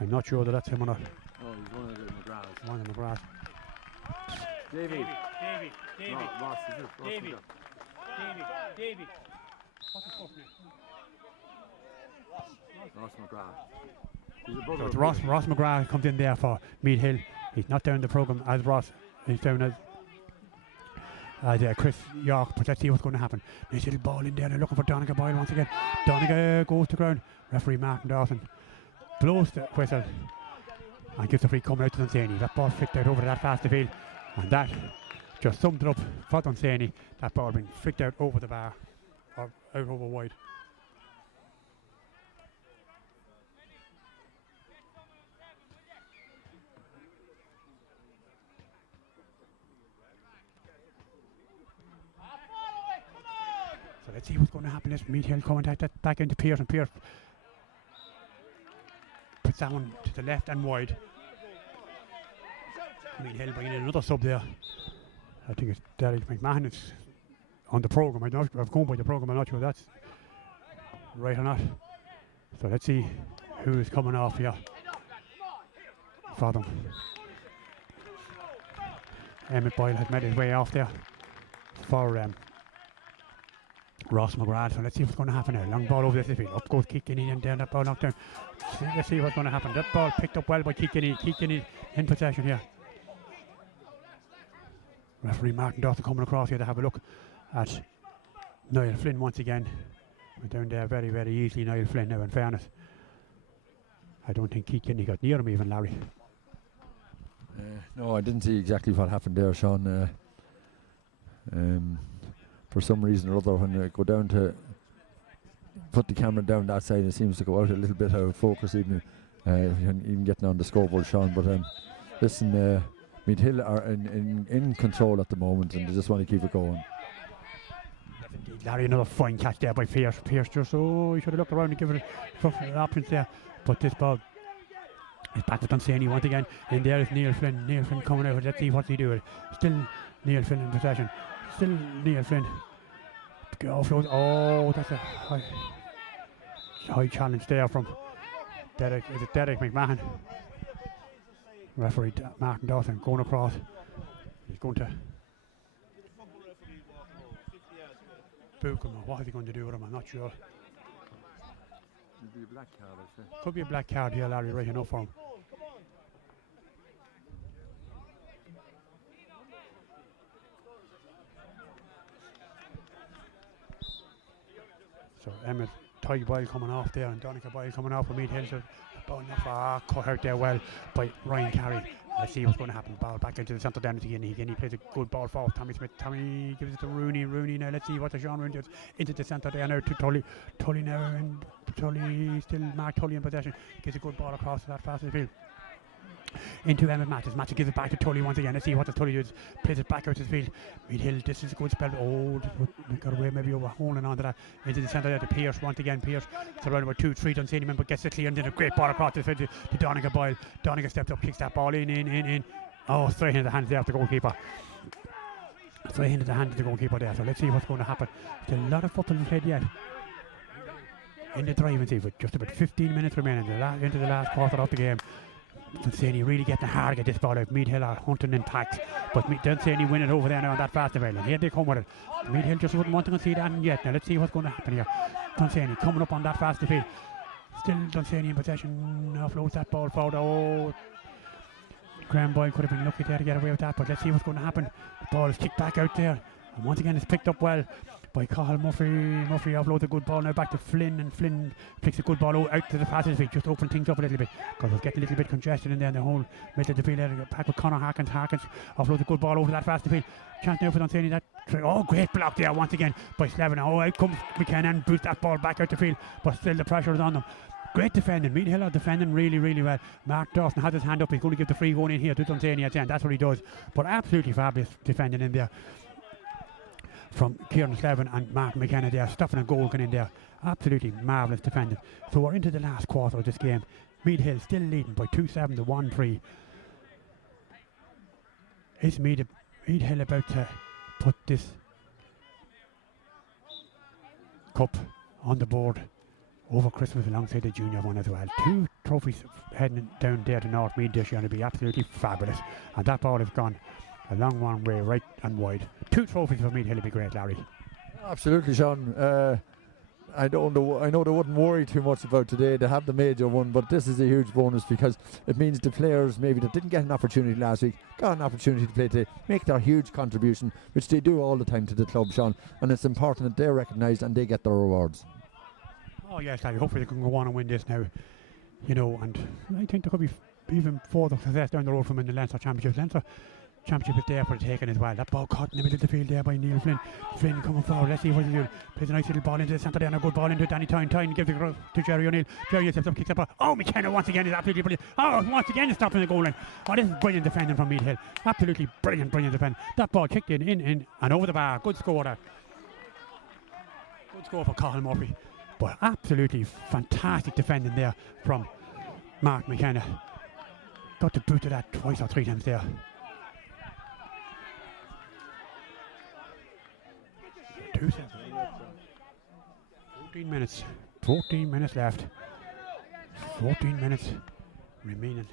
I'm not sure that that's him or not. Oh, he's one of the McGraths. One of the McGraths. Davey. Davey. No, Ross, is it? Davey. What's his first name? Ross McGrath. He's a brother. So it's Ross McGrath comes in there for Meath Hill. He's not down the programme as Ross. He's down as Chris York, but let's see what's going to happen. Nice little ball in there. They're looking for Donegal Boyle once again. Donegal goes to ground. Referee Martin Dawson blows the whistle and gives the free coming out to Dunsany. That ball flicked out over that fast field, and that just summed it up for Dunsany. That ball being flicked out over the bar, or out over wide. So let's see what's going to happen. This Meath Hill coming back into Pierce, and Pierce puts that one to the left and wide. Meath Hill bringing in another sub there. I think it's Derek McMahon. It's on the programme. I've gone by the programme. I'm not sure that's right or not. So let's see who is coming off here for them. Emmett Boyle has made his way off there for Ross McGrath. So let's see what's going to happen now. Long ball over the field. Up goes Keeganey and down that ball knocked down. Let's see what's going to happen. That ball picked up well by Keeganey. Keeganey in possession here. Referee Martin Dawson coming across here to have a look at Niall Flynn once again. Went down there very, very easily, Niall Flynn now, in fairness. I don't think Keeganey got near him even, Larry. No, I didn't see exactly what happened there, Sean. For some reason or other, when I go down to put the camera down that side, it seems to go out a little bit out of focus, even getting on the scoreboard, Sean. But listen, Meath Hill are in control at the moment, and they just want to keep it going. Indeed, Larry, another fine catch there by Pierce. Pierce just, he should have looked around and given it options there. But this ball is back with Dunsany once again. In there is Neil Flynn. Neil Flynn coming out. Let's see what's he doing. Still Neil Flynn in possession. Still Neil Flynn. Offload. Oh, that's a high challenge there from Derek. Is it Derek McMahon? Referee Martin Dawson going across. He's going to book him. What is he going to do with him? I'm not sure. Could be a black card, I'd say. Could be a black card here, Larry, right enough for him. So Emmett Ty Boyle coming off there and Donica Boyle coming off for Meath Hill. So ball cut out there well by Ryan Carey. Let's see what's going to happen. Ball back into the centre down again. He plays a good ball forward. Tommy Smith. Tommy gives it to Rooney. Rooney now. Let's see what the Sean Rooney does into the centre there now to Tully. Tully now, and Tully still Mark Tully in possession. Gives a good ball across that fastest field. Into Emmett Matthews. Matthews gives it back to Tully once again. Let's see what the Tully does. Plays it back out to the field. Meath Hill, this is a good spell. Oh, got away maybe over holding on to that. Into the centre there to Pierce once again. Pierce surrounded by 2-3 Dunsany men, but gets it clear and then a great ball across the field to Donica Boyle. Donica steps up, kicks that ball in. Oh, straight into the hands there of the goalkeeper. Straight into the hands of the goalkeeper there. So let's see what's going to happen. There's a lot of football played yet in the driving seat with just about 15 minutes remaining into the last quarter of the game. Dunsany really getting hard to get this ball out. Meath Hill are hunting in tact, but Dunsany win it over there now on that fast avail. And here they come with it. Meath Hill just wouldn't want to concede that yet. Now let's see what's going to happen here. Dunsany coming up on that fast field. Still Dunsany in possession. Offloads that ball forward. Oh, Graham Boyle could have been lucky there to get away with that, but let's see what's going to happen. The ball is kicked back out there, and once again it's picked up well by Cathal Murphy. Murphy offloads a good ball now back to Flynn, and Flynn picks a good ball out to the passage field, just open things up a little bit because it's getting a little bit congested in there in the whole middle of the field. Back with Conor Harkins. Harkins offloads a good ball over that fast field. Chance now for Dunsany. That great block there once again by Slevin. Oh, out comes McKenna and boots that ball back out the field, but still the pressure is on them. Great defending. Meath Hill are defending really, really well. Mark Dawson has his hand up. He's going to give the free going in here to Dunsany at the end. That's what he does. But absolutely fabulous defending in there from Kieran Slevin and Mark McKenna there. Stuffing a goal going in there. Absolutely marvellous defending. So we're into the last quarter of this game. Meath Hill still leading by 2-7 to 1-3. Is Meath Hill about to put this cup on the board over Christmas alongside the junior one as well? 2 trophies heading down there to North Meath this year, and it'll be absolutely fabulous. And that ball has gone a long one way, right and wide. 2 trophies for Meath Hill would be great, Larry. Absolutely, Sean. I know they wouldn't worry too much about today. They have the major one, but this is a huge bonus because it means the players maybe that didn't get an opportunity last week got an opportunity to play today, make their huge contribution, which they do all the time to the club, Sean. And it's important that they're recognised and they get their rewards. Oh yes, Larry. Hopefully they can go on and win this now. You know, and I think there could be even further success down the road from in the Leinster Championship. Leinster Championship is there for the taking as well. That ball caught in the middle of the field there by Neil Flynn. Flynn coming forward. Let's see what he does. Plays a nice little ball into the centre there and a good ball into Danny Tyne. Tyne gives it to Jerry O'Neill. Jerry steps up, kicks up. Oh, McKenna once again is absolutely brilliant. Oh, once again is stopping the goal line. Oh, this is brilliant defending from Meath Hill. Absolutely brilliant defending. That ball kicked in and over the bar. Good score there. Good score for Cathal Murphy. But absolutely fantastic defending there from Mark McKenna. Got the boot of that twice or 3 times there. 14 minutes left. 14 minutes remaining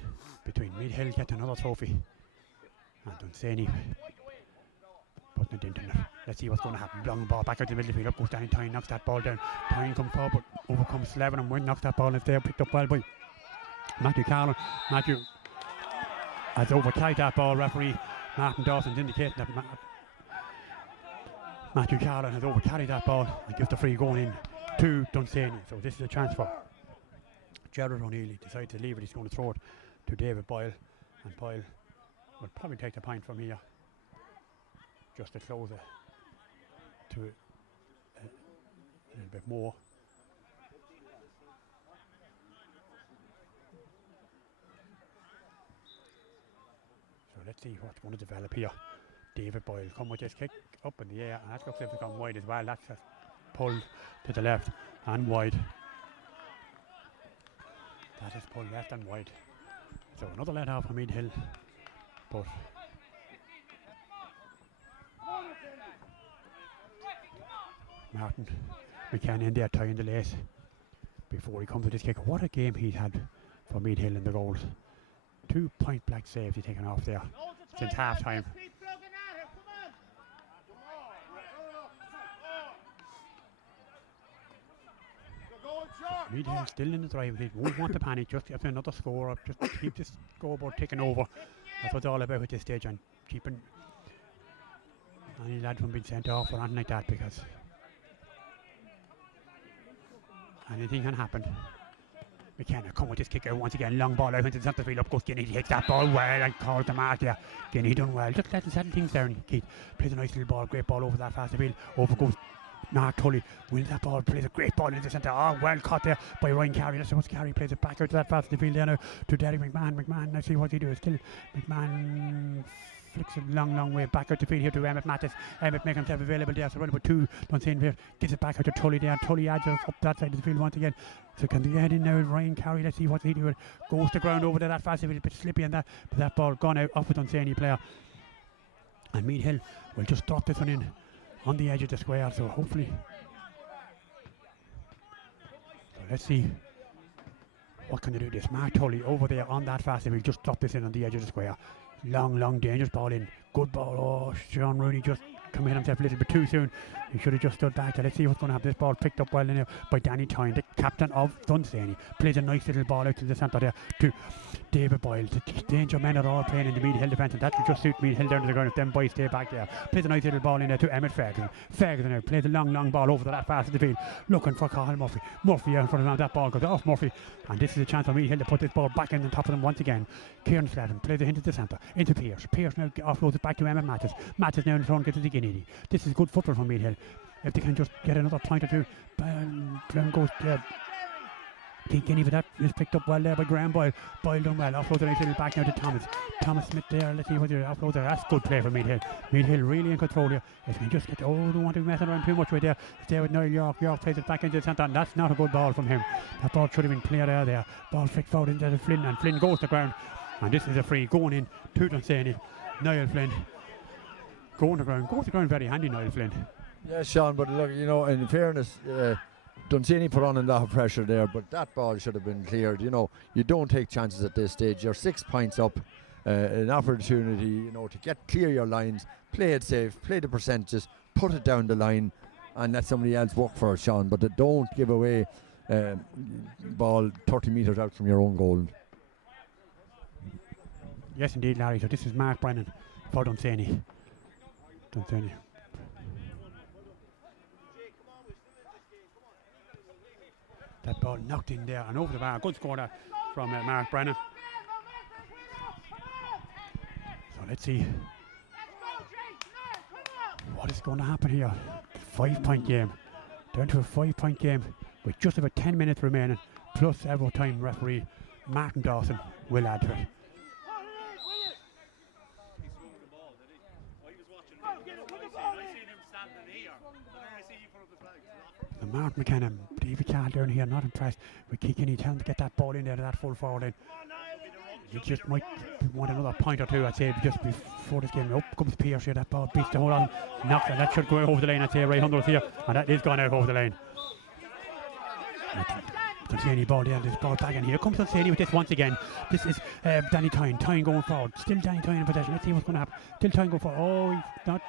between Meath Hill getting another trophy and Dunsany putting it into it. Let's see what's going to happen. Long ball back out the middle of the field. Up goes Danny Tyne, knocks that ball down. Tyne comes forward, but overcomes Slevin and knocks that ball in there. Picked up well by Matthew Carlin. Matthew has overtied that ball. Referee Martin Dawson's indicating that Matthew Carlin has overcarried that ball and gives the free going in to Dunsany. So this is a chance for Gerard O'Neill. He decides to leave it. He's going to throw it to David Boyle, and Boyle will probably take the point from here just to close it to a little bit more. So let's see what's going to develop here. David Boyle come with this kick up in the air, and that looks like it's gone wide as well. That's pulled to the left and wide. That is pulled left and wide. So another let off from Meath Hill, but Martin McKenna in there tying the lace before he comes with this kick. What a game he's had for Meath Hill in the goals. 2 point blank saves he's taken off there since half time. Meath Hill still in the drive. They won't want to panic, just after another score up, just keep this scoreboard ticking over. That's what it's all about at this stage, and keeping any lad from being sent off or anything like that, because Anything can happen. McKenna come with this kick out once again. Long ball out into the centre field. Up goes Guinea. He takes that ball well and calls the mark there. Guinea done well. Just letting settle things down. Keith plays a nice little ball. Great ball over that fast field. Over goes Mark Tully. Wins that ball. Plays a great ball into the centre. Oh, well caught there by Ryan Carey. Let's see what's Carey. Plays it back out to that fast field there now to Derek McMahon. McMahon, let's see what he does. Still McMahon flicks a long way back out the field here to Emmett Mattis. Emmett making himself available there, so running with two. Dunsany here gives it back out to Tully there. Tully adds up that side of the field once again. So can they get in now? Ryan Carey, let's see what he do. Goes to ground over there, that fast, a bit slippy and that, but that ball gone out off with Dunsany player. And Meath Hill will just drop this one in on the edge of the square, so hopefully. So let's see what can they do this. Mark Tully over there on that fast, we'll just drop this in on the edge of the square. Long, dangerous ball in. Good ball. Oh, Sean Rooney just come in himself a little bit too soon. He should have just stood back there. Let's see what's going to happen. This ball picked up well in there by Danny Tyne, the captain of Dunsany. Plays a nice little ball out to the centre there to David Boyle. The danger men are all playing in the Meath Hill defence, and that will just suit Meath Hill down to the ground if them boys stay back there. Plays a nice little ball in there to Emmett Ferguson. Ferguson now plays a long ball over to that fast of the field, looking for Cathal Murphy. Murphy out in front of him. That ball goes off Murphy, and this is a chance for Meath Hill to put this ball back in on top of them once again. Kieran Slevin plays it into the centre, into Pierce. Pierce now offloads it back to Emmett Mattis. Mattis now in the front gets it to Guinea. This is good football from Meath Hill. If they can just get another point or two, Brown goes Guinea, but that is picked up well there by Graham Boyle. Boyle done well. Offloads a nice little back now to Thomas. Thomas Smith there. Let's see what they offload there. That's good play for Meath Hill. Meath Hill really in control here. If they can just get, don't want to be messing around too much with there. Stay with Niall York. York plays it back into the centre, and that's not a good ball from him. That ball should have been cleared out there. Ball flicked forward into Flynn, and Flynn goes to ground. And this is a free going in to Dunsany. Niall Flynn going to ground. Goes to ground very handy, Niall Flynn. Yeah, Sean, but look, you know, in fairness, Dunsany put on a lot of pressure there, but that ball should have been cleared. You know, you don't take chances at this stage. You're 6 points up, an opportunity, you know, to clear your lines, play it safe, play the percentages, put it down the line, and let somebody else work for it, Sean. But don't give away ball 30 metres out from your own goal. Yes, indeed, Larry. So this is Mark Brennan for Dunsany. That ball knocked in there and over the bar. Good score there from Mark Brennan. So let's see what is going to happen here. 5-point game. Down to a 5-point game with just about 10 minutes remaining. Plus overtime referee Martin Dawson will add to it. Mark McKenna, David Carl down here, not impressed with kicking. He tells him to get that ball in there to that full forward line. You just might want another point or two, I'd say, just before this game. Up comes Pierce here, that ball beats the whole on. Knocks it, that should go over the lane, I'd say, right under us here. And that is gone out over the lane. Dunsany ball there, this ball back in here. Comes Dunsany with this once again. This is Danny Tyne. Tyne going forward. Still Danny Tyne in possession. Let's see what's going to happen. Still Tyne going forward. Oh, he's not.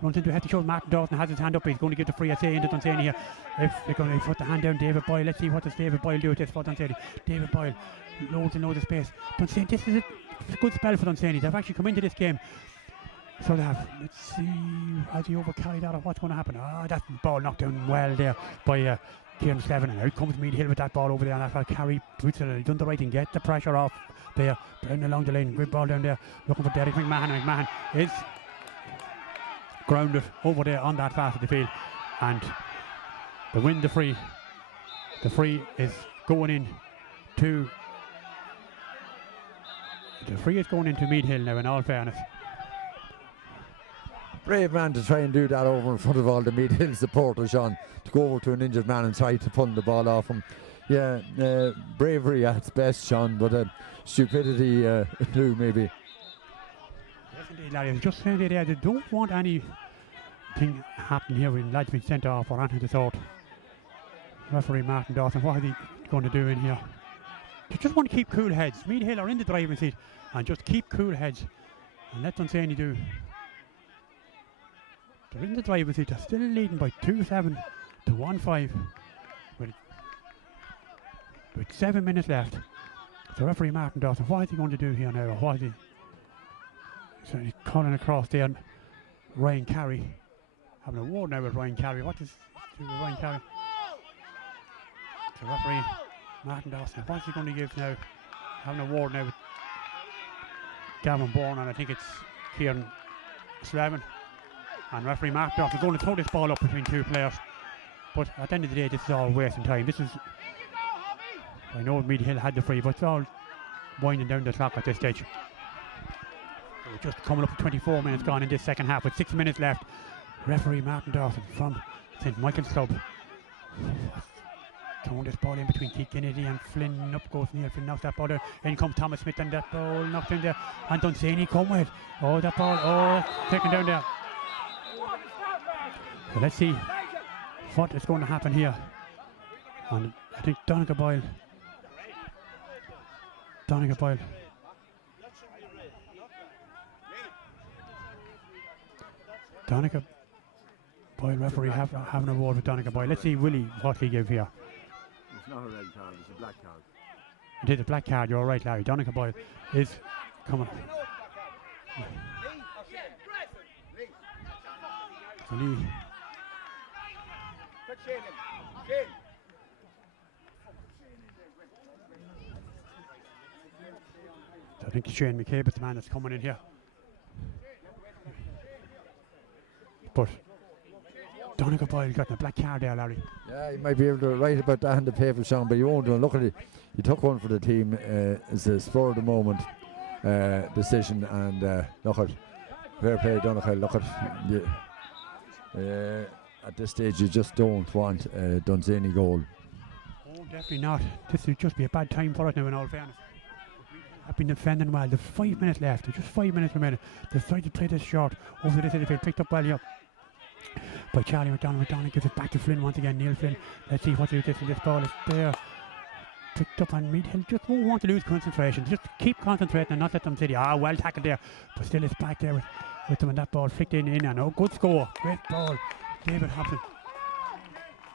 Runs into a head to shoulder. Martin Dawson has his hand up. He's going to give the free, I say, into Dunsany here. If they're going to put the hand down, David Boyle. Let's see what does David Boyle do with this for Dunsany. David Boyle, loads and loads of space. Dunsany, this is a good spell for Dunsany. They've actually come into this game. So they have. Let's see, has he overcarried that or what's going to happen? That ball knocked down well there by Kieran Slevin. And out comes Meath Hill with that ball over there. And that's why Carey boots it. He's done the right thing. Get the pressure off there. Down along the lane. Good ball down there. Looking for Derek McMahon. McMahon is grounded over there on that fast of the field, and they win the free. The free is going in to Meath Hill now, in all fairness. Brave man to try and do that over in front of all the Meath Hill supporters, Sean, to go over to an injured man and try to pull the ball off him. Yeah, bravery at its best, Sean, but stupidity too, maybe. Yes, indeed, Larry. I was just saying there, they don't want anything happening here when lads being sent off or anything of the sort. Referee Martin Dawson, what is he going to do in here? They just want to keep cool heads. Meath Hill are in the driving seat, and just keep cool heads and let Dunsany do. They're in the driving seat. They're still leading by 2-7 to 1-5 with 7 minutes left. So referee Martin Dawson, what is he going to do here now? Or what is he? So he's calling across there. Ryan Carey, having a word now with Ryan Carey. What is Ryan Carey? The referee, Martin Dawson. What's he going to give now? Having a ward now with Gavin Bourne, and I think it's Kieran Slavin. And referee Martin Dawson going to throw this ball up between two players. But at the end of the day, this is all wasting time. This is, I know Meath Hill had the free, but it's all winding down the clock at this stage. We're just coming up to 24 minutes gone in this second half with 6 minutes left. Referee Martin Dawson from St Michael's Club throwing this ball in between Keith Kennedy and Flynn. Up goes Neil Flynn, knocks that ball out. In comes Thomas Smith, and that ball knocked in there. And Dunsany come with. Oh, that ball, taken down there. So let's see what is going to happen here. And I think Donegal Boyle. Donegal Boyle referee having a word with Donegal Boyle. Let's see Willie what he give here. It's not a red card, it's a black card. It is a black card, you're right, Larry. Donegal Boyle is coming. So Lee. I think Shane McCabe is the man that's coming in here. But Donegal Boyle got a black card there, Larry. Yeah, you might be able to write about that in the paper, Sean, but you won't. Look at it. He took one for the team. It's a spur of the moment decision, and look at fair play, Donegal. Look at at this stage, you just don't want Dunsany goal. Oh, definitely not. This would just be a bad time for it now, in all fairness. I've been defending well. There's 5 minutes left. There's just 5 minutes remaining. They've tried to play this short over this field. Picked up well here by Charlie McDonald. McDonald gives it back to Flynn once again. Neil Flynn. Let's see what they do. This ball is there. Picked up on Meath Hill. Just won't want to lose concentration. Just keep concentrating and not let them say, well tackled there. But still it's back there with them, and that ball flicked in and oh, good score. Great ball. David Hobson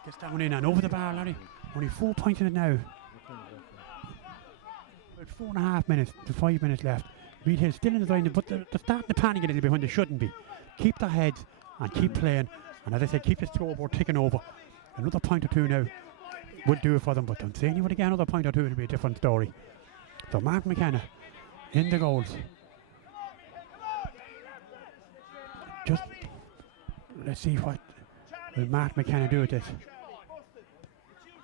gets that one in and over the bar, Larry. Only 4 points in it now. About 4.5 minutes to 5 minutes left. Meath Hill still in the line, but they're starting to panic a little bit when they shouldn't be. Keep their heads and keep playing. And as I said, keep the scoreboard ticking over. Another point or two now will do it for them, but don't say anyone again. Another point or two, it'll be a different story. So Mark McKenna in the goals. Just let's see what will Mark McKenna do with this.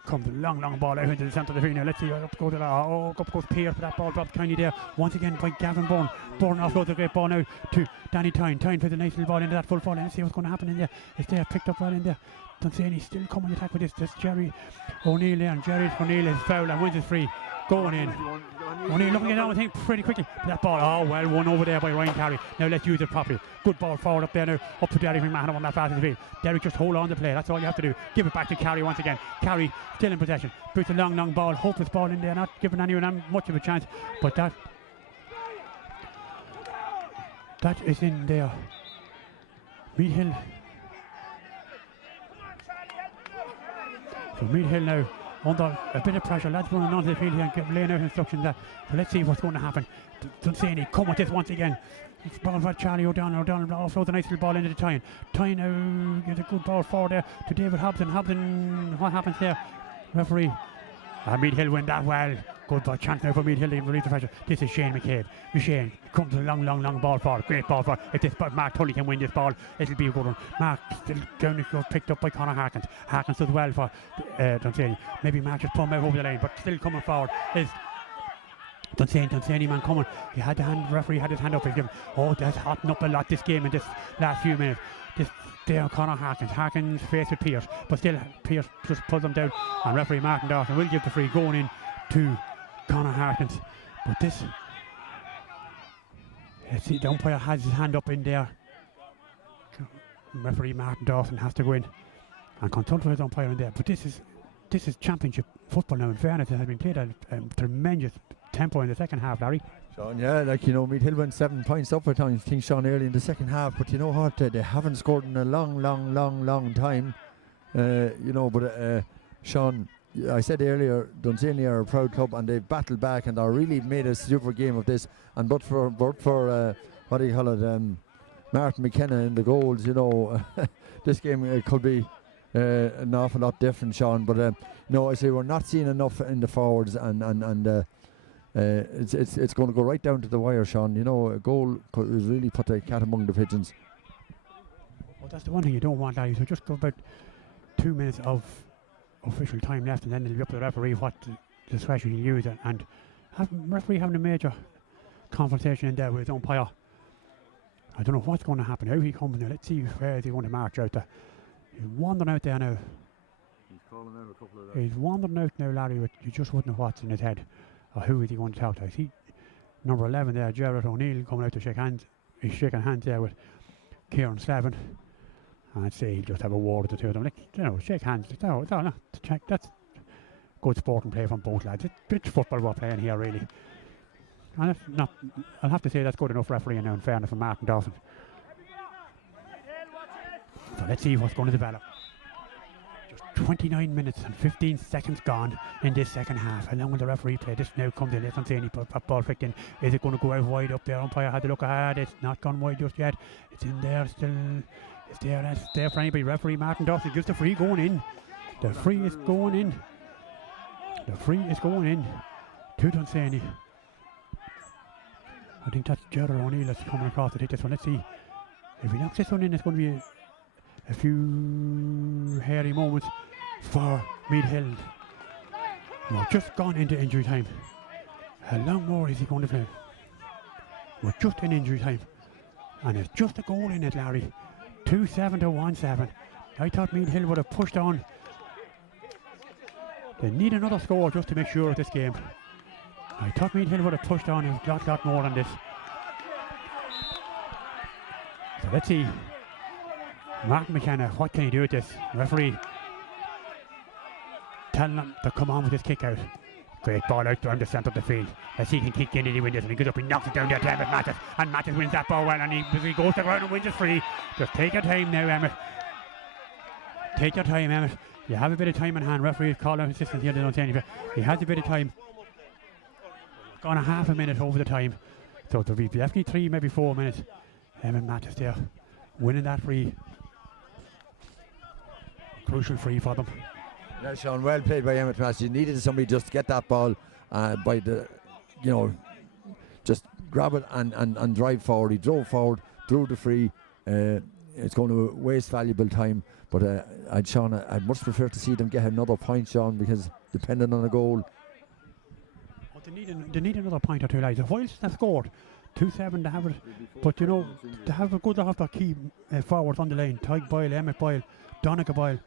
Comes a long ball out into the centre of the field now. Let's see, up goes up goes Pierce, but that ball dropped kindly there. Once again by Gavin Bourne. Bourne offloads a great ball now to Danny Tyne. Tyne puts a nice little ball into that full forward. Let's see what's going to happen in there. It's there, picked up well in there. Dunsany still coming to attack with this. That's Jerry O'Neill there, and Jerry O'Neill is foul and wins it free. Going in. O'Neill looking at that, I think, pretty quickly. That ball, well won over there by Ryan Carey. Now let's use it properly. Good ball forward up there now, up to Derek McMahon on that fast field. Derek, just hold on to play. That's all you have to do. Give it back to Carey once again. Carey still in possession. Puts a long ball. Hopeless ball in there. Not giving anyone much of a chance. But that is in there. Meath Hill. So Meath Hill now under a bit of pressure. Lads running onto the field here and laying out instructions there. So let's see what's going to happen. Dunsany come with this once again. It's ball for Charlie O'Donnell. O'Donnell offloads a nice little ball into the Tyne. Tyne now gives a good ball forward there to David Hobson. Hobson, what happens there? Referee. Meath Hill win that well. Good ball, chance now for Meath Hill to relieve the pressure. This is Shane McCabe. Shane comes a long ball forward. Great ball forward. If this Mark Tully can win this ball, it'll be a good one. Mark still down the field, picked up by Conor Harkins. Harkins does well for Dunsany. Maybe Mark just put him out over the line, but still coming forward is Dunsany man coming. He had the hand, referee had his hand up. He's given. Oh, that's hotting up a lot this game in this last few minutes. There, Conor Harkins faced with Pierce, but still Pierce just pulls him down, and referee Martin Dawson will give the free going in to Conor Harkins. But this, let's see, the umpire has his hand up in there. Referee Martin Dawson has to go in and consult with his umpire in there. But this is championship football now. In fairness, it has been played at a tremendous tempo in the second half, Larry. Sean, yeah, like, you know, Meath Hill went 7 points up at times, I think, Sean, early in the second half, but you know what, they haven't scored in a long time, you know, but Sean, I said earlier, Dunsany are a proud club and they've battled back and they really made a super game of this, and but for what do you call it, Martin McKenna in the goals, you know, this game could be an awful lot different, Sean. But no, I say we're not seeing enough in the forwards, and it's going to go right down to the wire, Sean. You know, a goal could really put the cat among the pigeons. Well, that's the one thing you don't want, Larry. So just go about 2 minutes of official time left, and then it'll be up to the referee what discretion he'll use, and referee having a major conversation in there with his umpire. I don't know what's going to happen. How he comes now. Let's see where is he going to march out there. He's wandering out there now. He's calling out a couple of He's wandering out now, Larry, but you just wouldn't know what's in his head. Or who is he going to talk to? I see number 11 there, Gerard O'Neill, coming out to shake hands. He's shaking hands there with Kieran Slavin. And I'd say he'll just have a word with the two of them. Like, you know, shake hands. That's good sporting play from both lads. It's pitch football we're playing here, really. And it's not, I'll have to say that's good enough refereeing now, in fairness, for Martin Dawson. So let's see what's going to develop. Just 29 minutes and 15 seconds gone in this second half. How long will the referee play? This now comes in. Let's say any ball flicked in. Is it going to go out wide up there? Umpire had to look ahead. It's not gone wide just yet. It's in there still. It's there. That's there for anybody. Referee Martin Dawson gives the free going in. The free is going in. The free is going in to Dunsany. I think that's Gerard O'Neill that's coming across to take this one. Let's see. If he knocks this one in, it's going to be a few hairy moments for Meath Hill. We're just gone into injury time. How long more is he going to play? We're just in injury time. And it's just a goal in it, Larry. 2-7 to 1-7. I thought Meath Hill would have pushed on. They need another score just to make sure of this game. I thought Meath Hill would have pushed on a lot more than this. So let's see. Martin McKenna, what can he do with this? Referee telling them to come on with this kick out. Great ball out there in the centre of the field. Let's see if he can kick in and he wins this. And he goes up and knocks it down there to Emmett Mathis. And Mathis wins that ball well. And he goes to the ground and wins it free. Just take your time now, Emmett. Take your time, Emmett. You have a bit of time in hand. Referee is calling out assistance here. They don't say anything. He has a bit of time. Gone a half a minute over the time. So there'll be definitely 3, maybe 4 minutes. Emmett Mathis there. Winning that free. Crucial free for them. Yeah, Sean, well played by Emmett Mathis. You needed somebody just to get that ball by the, you know, just grab it and drive forward. He drove forward, drew the free. It's going to waste valuable time. But Sean, I'd much prefer to see them get another point, Sean, because depending on a goal. Well, they need another point or two, lads. Whilst they scored 2-7 to have it, but you know, to have their key forwards on the line. Tyke Boyle, Emmett Boyle, Donica Boyle.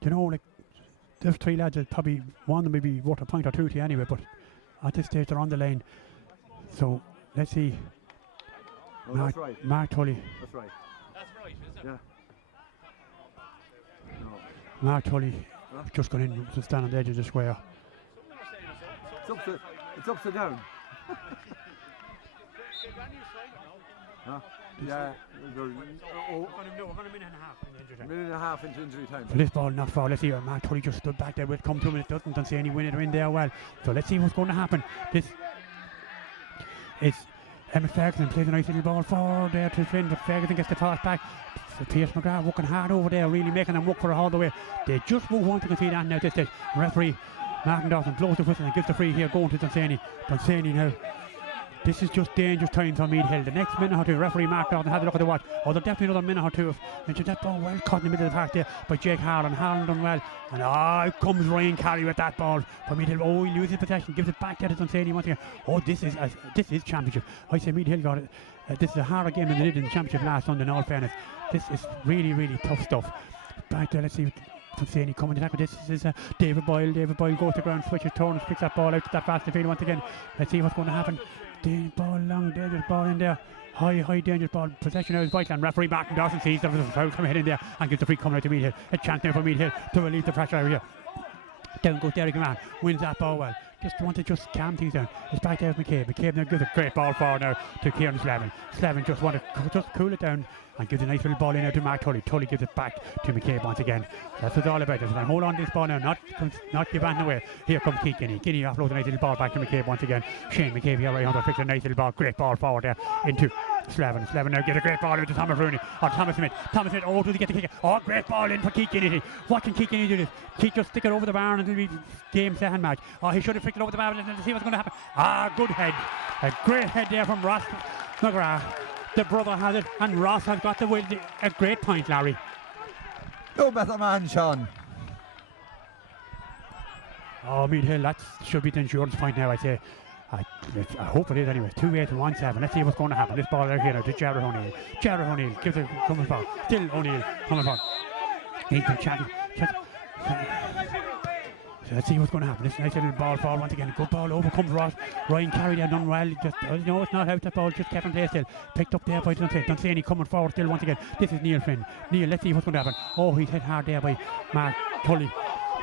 You know, like, those 3 lads, probably one of them may be worth a point or two to you anyway, but at this stage they're on the line. So let's see. No, that's right. Mark Tully. That's right. That's right, isn't it? Yeah. No. Mark Tully just gone in to stand on the edge of the square. It's upside down. Huh? Yeah. We're going a minute and a half into injury time. So this ball not foul. Let's see. Mark Tully just stood back there. Will come to him. It doesn't. Don't see any winner in there. Well, so let's see what's going to happen. This is Emmett Ferguson plays a nice little ball forward there to Flynn, but Ferguson gets the toss back. So Pierce McGrath working hard over there, really making them work for it all the way. They just won't want to concede that now at this stage. Referee Martin Dawson blows the whistle and gives the free here going to Dunsany. Dunsany now. This is just dangerous time for Meath Hill. The next minute or two, referee Mark Dawson had a look at the watch. Oh, there's definitely another minute or two. And that ball well caught in the middle of the park there by Jake Harlan. Harlan done well. And out comes Ryan Carey with that ball for Meath Hill. Oh, he loses possession, gives it back there to Dunsany once again. Oh, this is championship. I say Meath Hill got it. This is a harder game than they did in the championship last Sunday, in all fairness. This is really, really tough stuff. Back there, let's see. Dunsany coming to tackle. This is David Boyle. David Boyle goes to ground, switches turns, picks that ball out to that fast field once again. Let's see what's going to happen. The ball, long, dangerous ball in there. High, dangerous ball. Possession out is vital. And referee Martin Dawson sees the foul coming in there and gives the free coming out to Meath Hill. A chance now for Meath Hill to relieve the pressure over here. Down goes Derek Mann. Wins that ball well. Just want to calm things down. It's back there with McCabe. McCabe now gives a great ball forward now to Kieran Slavin. Slavin just want to cool it down and gives a nice little ball in there to Mark Tully. Tully gives it back to McCabe once again. That's what it's all about. Just hold on to this ball now, not give anything away. Here comes Keith Guinea. Guinea offloads a nice little ball back to McCabe once again. Shane McCabe here right under, fixes a nice little ball. Great ball forward there into Slevin now get a great ball into Thomas Rooney. Or Thomas Smith. Thomas Smith, oh, does he get the kick? Oh, great ball in for Keith Kennedy. What can Keith Kennedy do this? Keith just stick it over the bar and it'll be game, set and match. Oh, he should have flicked it over the bar. Let's see what's going to happen. Ah, good head. A great head there from Ross McGrath. The brother has it, and Ross has got a great point, Larry. No better man, Sean. Oh, Meath Hill, that should be the insurance point now, I'd say. I hope it is anyway. 2-8 and 1-7. Let's see what's going to happen. This ball out here now to Jared O'Neill. Jared O'Neill gives it coming forward. Still O'Neill coming forward. He's been chatting. So let's see what's going to happen. This nice little ball forward once again. Good ball over comes Ross. Ryan carried that done well. Just no, it's not out. That ball just kept in place still. Picked up there by Dunsany. Dunsany coming forward still once again. This is Neil Flynn. Neil, let's see what's going to happen. Oh, he's hit hard there by Mark Tully.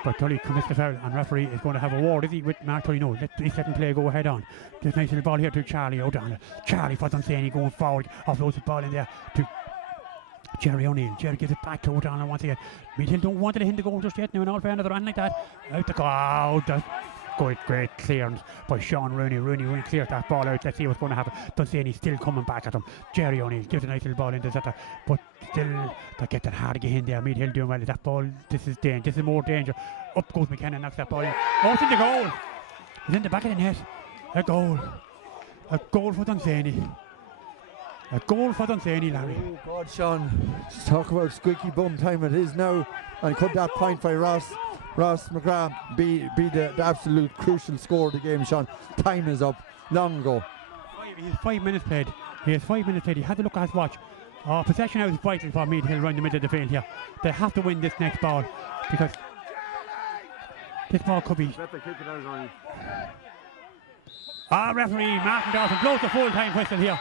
But Tully commits the foul, and referee is going to have a word, is he, with Mark Tully? No, he's letting play go ahead on. This nice little ball here to Charlie O'Donnell. Charlie for Dunsany going forward. Offloads the ball in there to Jerry O'Neill. Jerry gives it back to O'Donnell once again. Meath Hill don't want to hit the goal just yet now, in all fairness, they're on like that. Out the goal. Great clearance by Sean Rooney. Rooney cleared that ball out. Let's see what's going to happen. Dunsany still coming back at him. Jerry O'Neill gives a nice little ball into that, but still they get that hard again there. Meath Hill doing well. That ball, this is more danger. Up goes McKenna, knocks that ball in. Oh, it's in the goal. It's in the back of the net. A goal for Dunsany. A goal for Dunsany, Larry. Oh God, Sean, just talk about squeaky bum time it is now, and could that point by Ross McGrath be the absolute crucial score of the game, Sean? Time is up long ago. He has 5 minutes played. He had to look at his watch. Oh, possession now is vital for Meath Hill around the middle of the field here. They have to win this next ball, because this ball could be. Referee Martin Dawson blows the full-time whistle here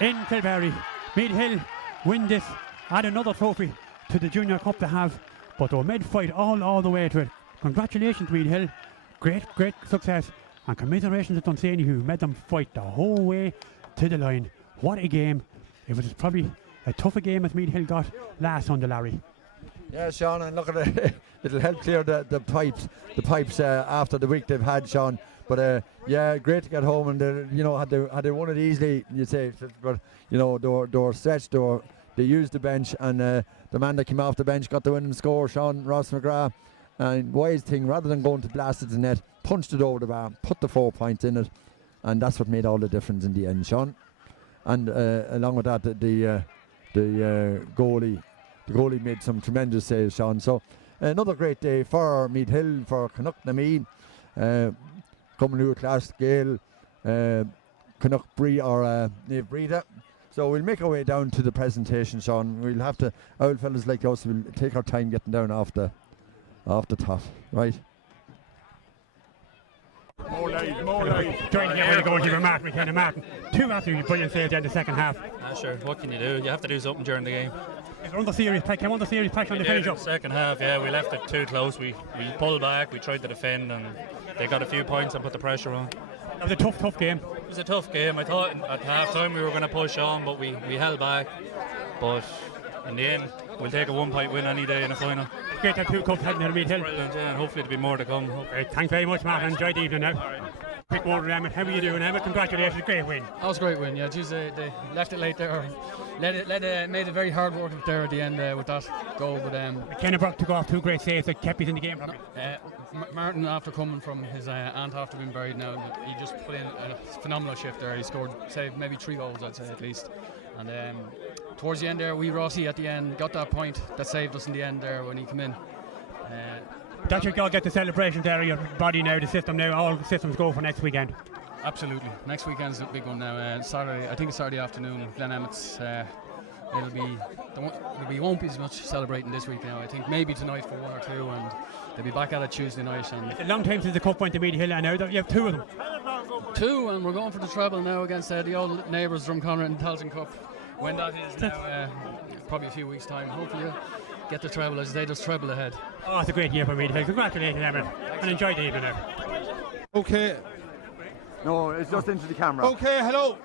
in Kilberry. Meath Hill win this, add another trophy to the Junior Cup to have, but they were made fight all the way to it. Congratulations, Meath Hill. Great success, and commiserations to Dunsany, who made them fight the whole way to the line. What a game. It was probably a tougher game as Meath Hill got last Sunday, Larry. Yeah, Sean, and look at it. It'll help clear the pipes after the week they've had, Sean. But yeah, great to get home, and had they won it easily, you'd say. But they were stretched. They used the bench, and the man that came off the bench got the winning score, Sean Ross McGrath. And wise thing, rather than going to blast it in the net, punched it over the bar, put the 4 points in it, and that's what made all the difference in the end, Sean. And along with that, the goalie made some tremendous saves, Sean. So another great day for Meath Hill, for Canuck-Nameed, coming to a class scale, Canuck Bree or Nave Breda. So we'll make our way down to the presentation, Sean. We'll have to, old fellas like us, will take our time getting down off the top, right? More live. Joining in with the goalkeeper, Martin McKenna. 2 absolutely brilliant saves in the second half. Sure, what can you do? You have to do something during the game. Came under serious pressure on the finish up. Second half, yeah, we left it too close. We pulled back, we tried to defend, and they got a few points and put the pressure on. It was a tough game. It was a tough game. I thought at half time we were going to push on, but we held back. But in the end, we'll take a 1-point win any day in the final. Great to have 2 cups heading to Meath Hill. Brilliant, yeah, and hopefully there'll be more to come. Great, thanks very much, Martin. Enjoy the evening now. Quick word, Emmett. How are you doing, Emmett? Congratulations, great win. That was a great win, yeah. Geez, they left it late there. Made it very hard work there at the end with that goal. But McKenna Brock took off 2 great saves that kept us in the game. Martin, after coming from his aunt after being buried now, he just put in a phenomenal shift there. He saved maybe 3 goals, I'd say, at least. And towards the end there, Rossi at the end got that point that saved us in the end there when he came in. That should all get the celebration there of your body now, the system now, all the systems go for next weekend. Absolutely. Next weekend's a big one now. Saturday, I think it's Saturday afternoon. Glen Emmett's. Won't be as much celebrating this week now. I think maybe tonight for 1 or 2, and they'll be back at it Tuesday night. And it's a long time since the cup went to Meath Hill, and now you have 2 of them. 2, and we're going for the treble now against the old neighbours from Drumconnor in the Tailteann Cup. When that is now, probably a few weeks' time. Hopefully, get the treble as they just treble ahead. Oh, it's a great year for Meath Hill. Congratulations, Emmett, and enjoy the evening now. Okay. No, it's just into the camera. Okay, hello.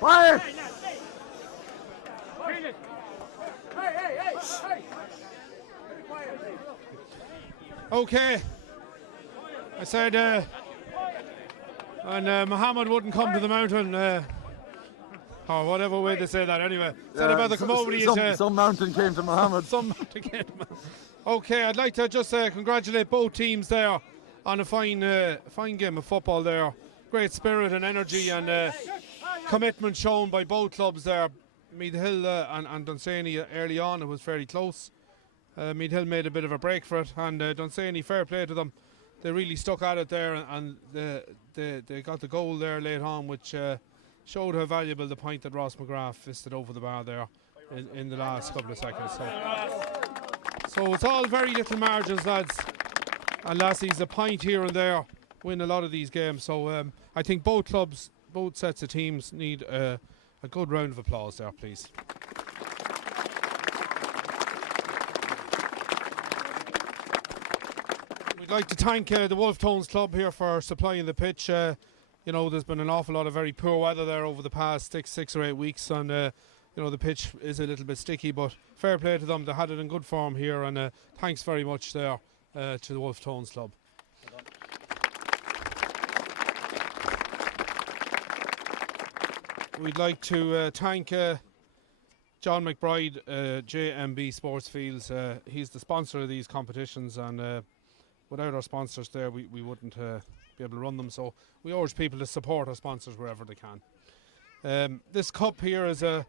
Fire! Okay. I said, and Muhammad wouldn't come to the mountain. or whatever way they say that. Anyway, said about the commodity. Some mountain came to Mohammed. Okay, I'd like to just congratulate both teams there on a fine game of football there. Great spirit and energy and commitment shown by both clubs there. Meath Hill and Dunsany early on, it was fairly close. Meath Hill made a bit of a break for it, and Dunsany, fair play to them. They really stuck at it there, and they got the goal there late on, which showed how valuable the point that Ross McGrath fisted over the bar there in the last couple of seconds. So it's all very little margins, lads and lassies. A point here and there win a lot of these games. So I think both clubs, both sets of teams need a good round of applause there, please. We'd like to thank the Wolf Tones Club here for supplying the pitch. You know, there's been an awful lot of very poor weather there over the past 6 or 8 weeks, and you know, the pitch is a little bit sticky, but fair play to them. They had it in good form here, and thanks very much there to the Wolf Tones Club. We'd like to thank John McBride, JMB Sports Fields. He's the sponsor of these competitions, and without our sponsors there, we wouldn't be able to run them. So we urge people to support our sponsors wherever they can. This cup here is a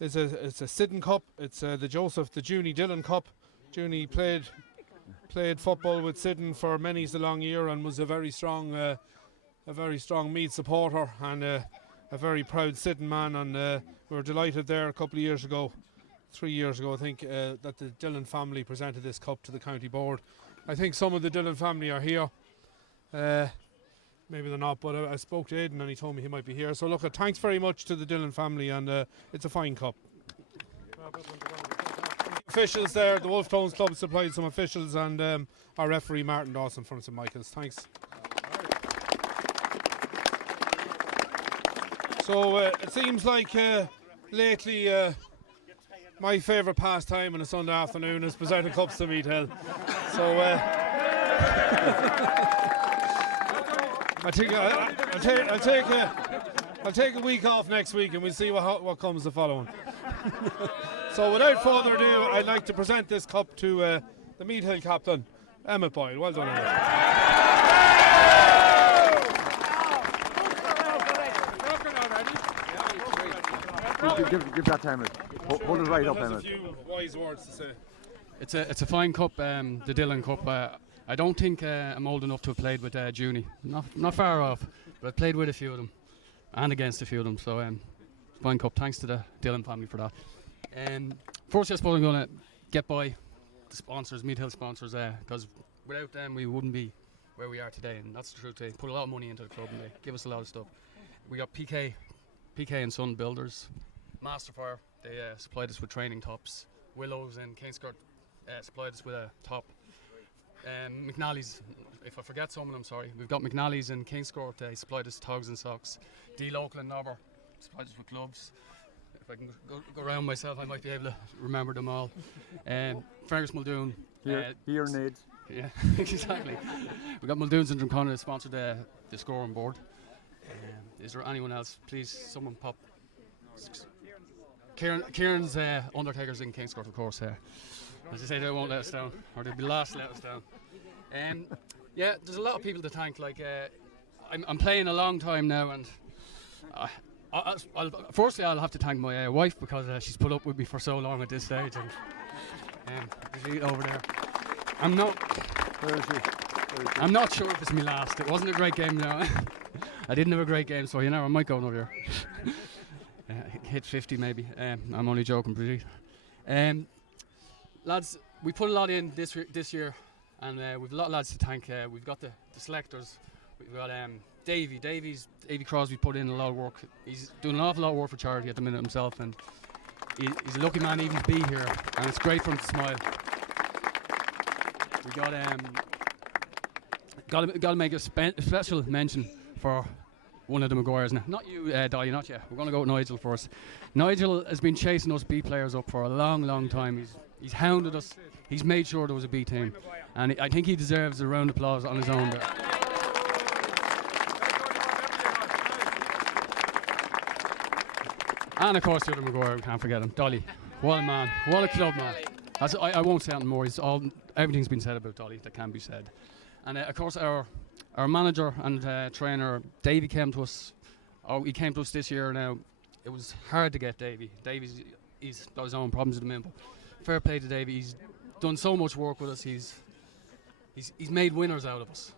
Sidden Cup. It's the Junie Dillon Cup. Junie played football with Sidden for many's the long year and was a very strong Meath supporter and a very proud Sidden man. And we were delighted there a couple of years ago, 3 years ago I think, that the Dillon family presented this cup to the county board. I think some of the Dillon family are here. Maybe they're not, but I spoke to Aidan and he told me he might be here. So look, thanks very much to the Dillon family, and it's a fine cup. Officials there, the Wolf Tones Club supplied some officials, and our referee Martin Dawson from St Michael's. Thanks. So it seems like lately my favourite pastime on a Sunday afternoon is presenting cups to Meath Hill. So I think I'll take a week off next week, and we'll see what comes the following. So without further ado, I'd like to present this cup to the Meath Hill captain, Emmett Boyle. Well done, Emmett. Give that to Emmett. Hold it right up, Emmett. A few wise words to say. It's a fine cup, the Dillon Cup. I don't think I'm old enough to have played with Junie. Not far off, but I've played with a few of them and against a few of them. So fine cup. Thanks to the Dillon family for that. First, I suppose I'm going to get by the sponsors, Meath Hill sponsors, because without them we wouldn't be where we are today, and that's the truth. They put a lot of money into the club and they give us a lot of stuff. We got PK and Son Builders, Masterfire. They supplied us with training tops. Willows and Kingscourt supplied us with a top. McNally's, if I forget someone, I'm sorry. We've got McNally's and Kingscourt. They supplied us togs and socks. D Local and Nobber supplied us with gloves. If I can go around myself, I might be able to remember them all. Fergus Muldoon. Here needs. Yeah, exactly. We've got Muldoon's and Drumconnell that sponsored the scoring board. Is there anyone else? Please, someone pop. Kieran's Undertakers in Kingscourt, of course. As I say, they won't let us down, or they'll be last to let us down. Yeah, there's a lot of people to thank. Like, I'm playing a long time now, and firstly I'll have to thank my wife, because she's put up with me for so long at this stage, and she's over there. I'm not sure if it's my last. It wasn't a great game now. I didn't have a great game, so you know, I might go another year. Hit 50 maybe. I'm only joking, pretty. Lads, we put a lot in this year, and we've a lot of lads to thank. We've got the selectors. We've got Davy Crosby put in a lot of work. He's doing an awful lot of work for charity at the minute himself, and he's a lucky man even to be here, and it's great for him to smile. We got to make a special mention for one of the Maguires. Not you, Dolly, not yet. We're going to go with Nigel first. Nigel has been chasing us B players up for a long, long time. He's hounded us. He's made sure there was a B team, and I think he deserves a round of applause on his own there. And of course, the other Maguire, we can't forget him. Dolly. What a man. What a club man. I won't say anything more. Everything's been said about Dolly that can be said. And of course, our manager and trainer, Davy, came to us. He came to us this year now. It was hard to get Davy. He's got his own problems at the minute. But fair play to Davy. He's done so much work with us. He's made winners out of us.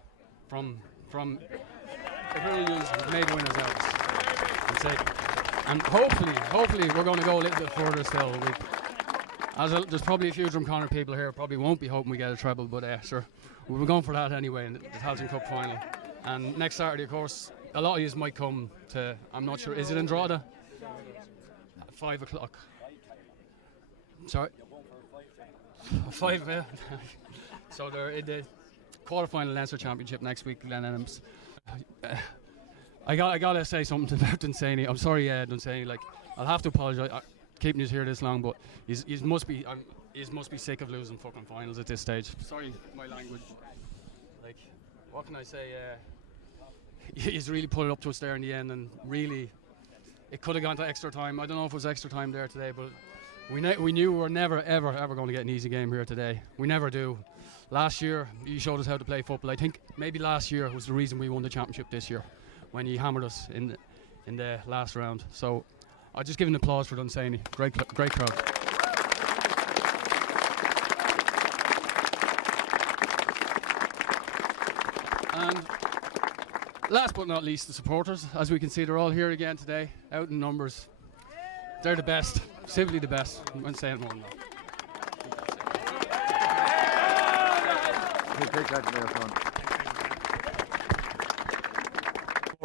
From it really is. He's made winners out of us. And hopefully we're going to go a little bit further still. There's probably a few Drumconnor people here probably won't be hoping we get a treble, but sure, we're going for that anyway in the Tailteann Cup final. And next Saturday, of course, a lot of you might come to, I'm not sure, is it in Drogheda? 5 o'clock. Sorry? 5, So they're in the quarter-final Leinster Championship next week, Glen Elms. I gotta say something about Dunsany. I'm sorry, Dunsany. Like, I'll have to apologise keeping you here this long, but you must be sick of losing fucking finals at this stage. Sorry, my language. Like, what can I say? He's really put it up to us there in the end, and really, it could have gone to extra time. I don't know if it was extra time there today, but we knew we were never ever going to get an easy game here today. We never do. Last year, you showed us how to play football. I think maybe last year was the reason we won the championship this year, when he hammered us in the last round. So I'll just give an applause for Dunsany. Great crowd. And last but not least, the supporters. As we can see, they're all here again today, out in numbers. They're the best, simply the best. I won't say it more than that.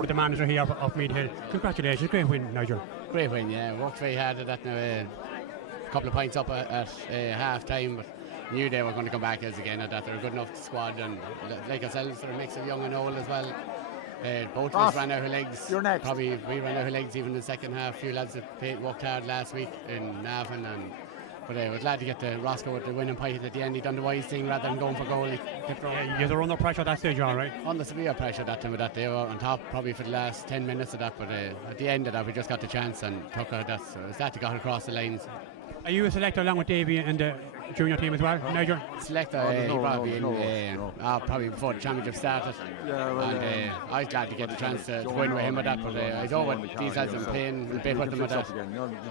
The manager here of Meath Hill. Congratulations, great win, Nigel. Great win, yeah. Worked very hard at that now. A couple of points up at half time, but knew they were going to come back as again at that. They're a good enough squad, and like ourselves, they're a mix of young and old as well. Both of us ran out of legs. You're next. Probably we ran out of legs even in the second half. A few lads that worked hard last week in Navan, but we're glad to get the Roscoe with the winning point at the end. He done the wise thing rather than going for goal. He kept yeah, you're under pressure at that stage, all right? Under severe pressure that time with that. They were on top probably for the last 10 minutes of that, but at the end of that we just got the chance and took her. That's that got across the lines. Are you a selector along with Davy and the junior team as well, Nigel? Selector, probably before the championship started. And I was glad to get the chance to win with him with that, but I know what these lads are playing a bit with them with that.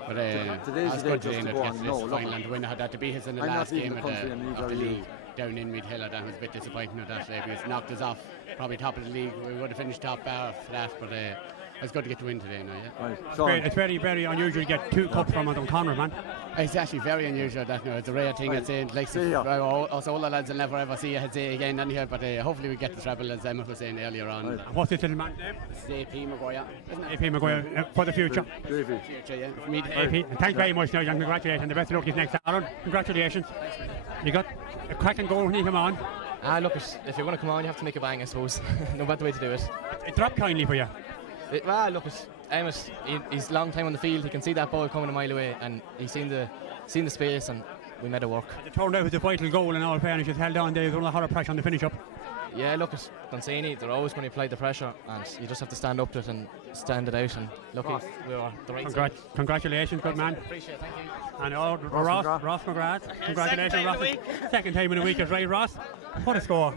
But I was good today to get to this final and to win. I had that to beat us in the last game of the league down in Meath Hill. That was a bit disappointing with that. It knocked us off, probably top of the league. We would have finished top bar for that, but it's good to get the win today now, yeah. It's very, very unusual to get 2 cups from O'Connor, man. It's actually very unusual that now. It's a rare thing. I'd say. Like us older lads will never ever see you say again on here, but hopefully we get the treble as Emma was saying earlier on. What's this little man's name? It's AP Maguire. AP Maguire for the future. Future, yeah. AP. Thanks very much, Nigel. Congratulations. The best of luck is next. Aaron, congratulations. You got a cracking goal when you come on. Look, if you want to come on, you have to make a bang, I suppose. No better way to do it. It dropped kindly for you. Look, Emmett, he's a long time on the field. He can see that ball coming a mile away, and he's seen the space, and we made it work. It turned out it was a vital goal in all fairness. It's held on there. There's a lot of pressure on the finish up. Yeah, look, at Dunsany, they're always going to apply the pressure, and you just have to stand up to it and stand it out. And lucky we were the right side. Congratulations, good man. Appreciate it, thank you. And Ross McGrath. Congratulations, Ross. Second time in a week, is right, Ross? What a score.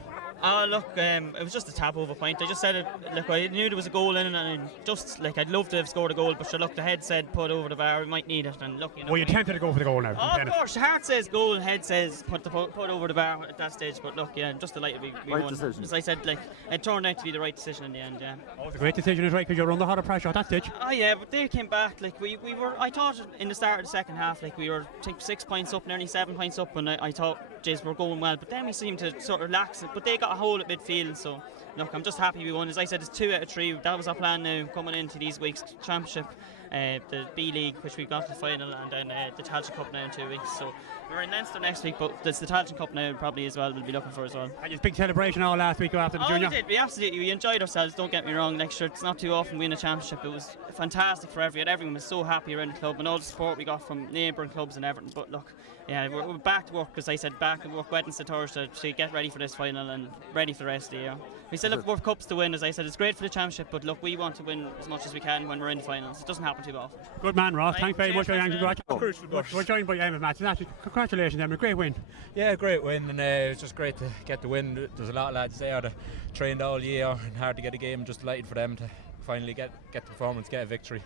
Look, it was just a tap over point. I just said it. Look, I knew there was a goal in, and just like I'd love to have scored a goal, but sure, look, the head said put over the bar. We might need it, and look, you know. Well, you tempted to go for the goal now. Oh, of course, heart says goal, and head says put over the bar at that stage. But look, yeah, I'm just delighted we right won. Decision. As I said, like it turned out to be the right decision in the end. Yeah. Oh, it's a great decision, is right, because you're under hot pressure at that stage. Oh yeah, but they came back. Like we were. I thought in the start of the second half, like we were, I think 6 points up, nearly 7 points up, and I thought, geez, we're going well. But then we seemed to sort of lax it. But they got a hold at midfield. So look, I'm just happy we won. As I said, it's 2 out of 3. That was our plan now coming into these weeks' championship, the B League, which we got to the final, and then the Tailteann Cup now in 2 weeks. So we're in Leinster next week, but there's the Tailteann Cup now probably as well. We'll be looking for as well. And just big celebration all last week after the junior. We did. We enjoyed ourselves. Don't get me wrong. Like sure, it's not too often we win a championship. It was fantastic for everyone. Everyone was so happy around the club, and all the support we got from neighbouring clubs and everything. But look, yeah, we're back to work, as I said, back to work Wednesday, Thursday to get ready for this final and ready for the rest of the year. We still still have more cups to win. As I said, it's great for the championship, but look, we want to win as much as we can when we're in the finals. It doesn't happen too often. Good man, Ross. Right, Thanks very much. cheers, We're joined by Emma Matthews. Congratulations, Emma. Great win. Yeah, great win, and it was just great to get the win. There's a lot of lads there that trained all year and hard to get a game. Just delighted for them to finally get the performance, get a victory.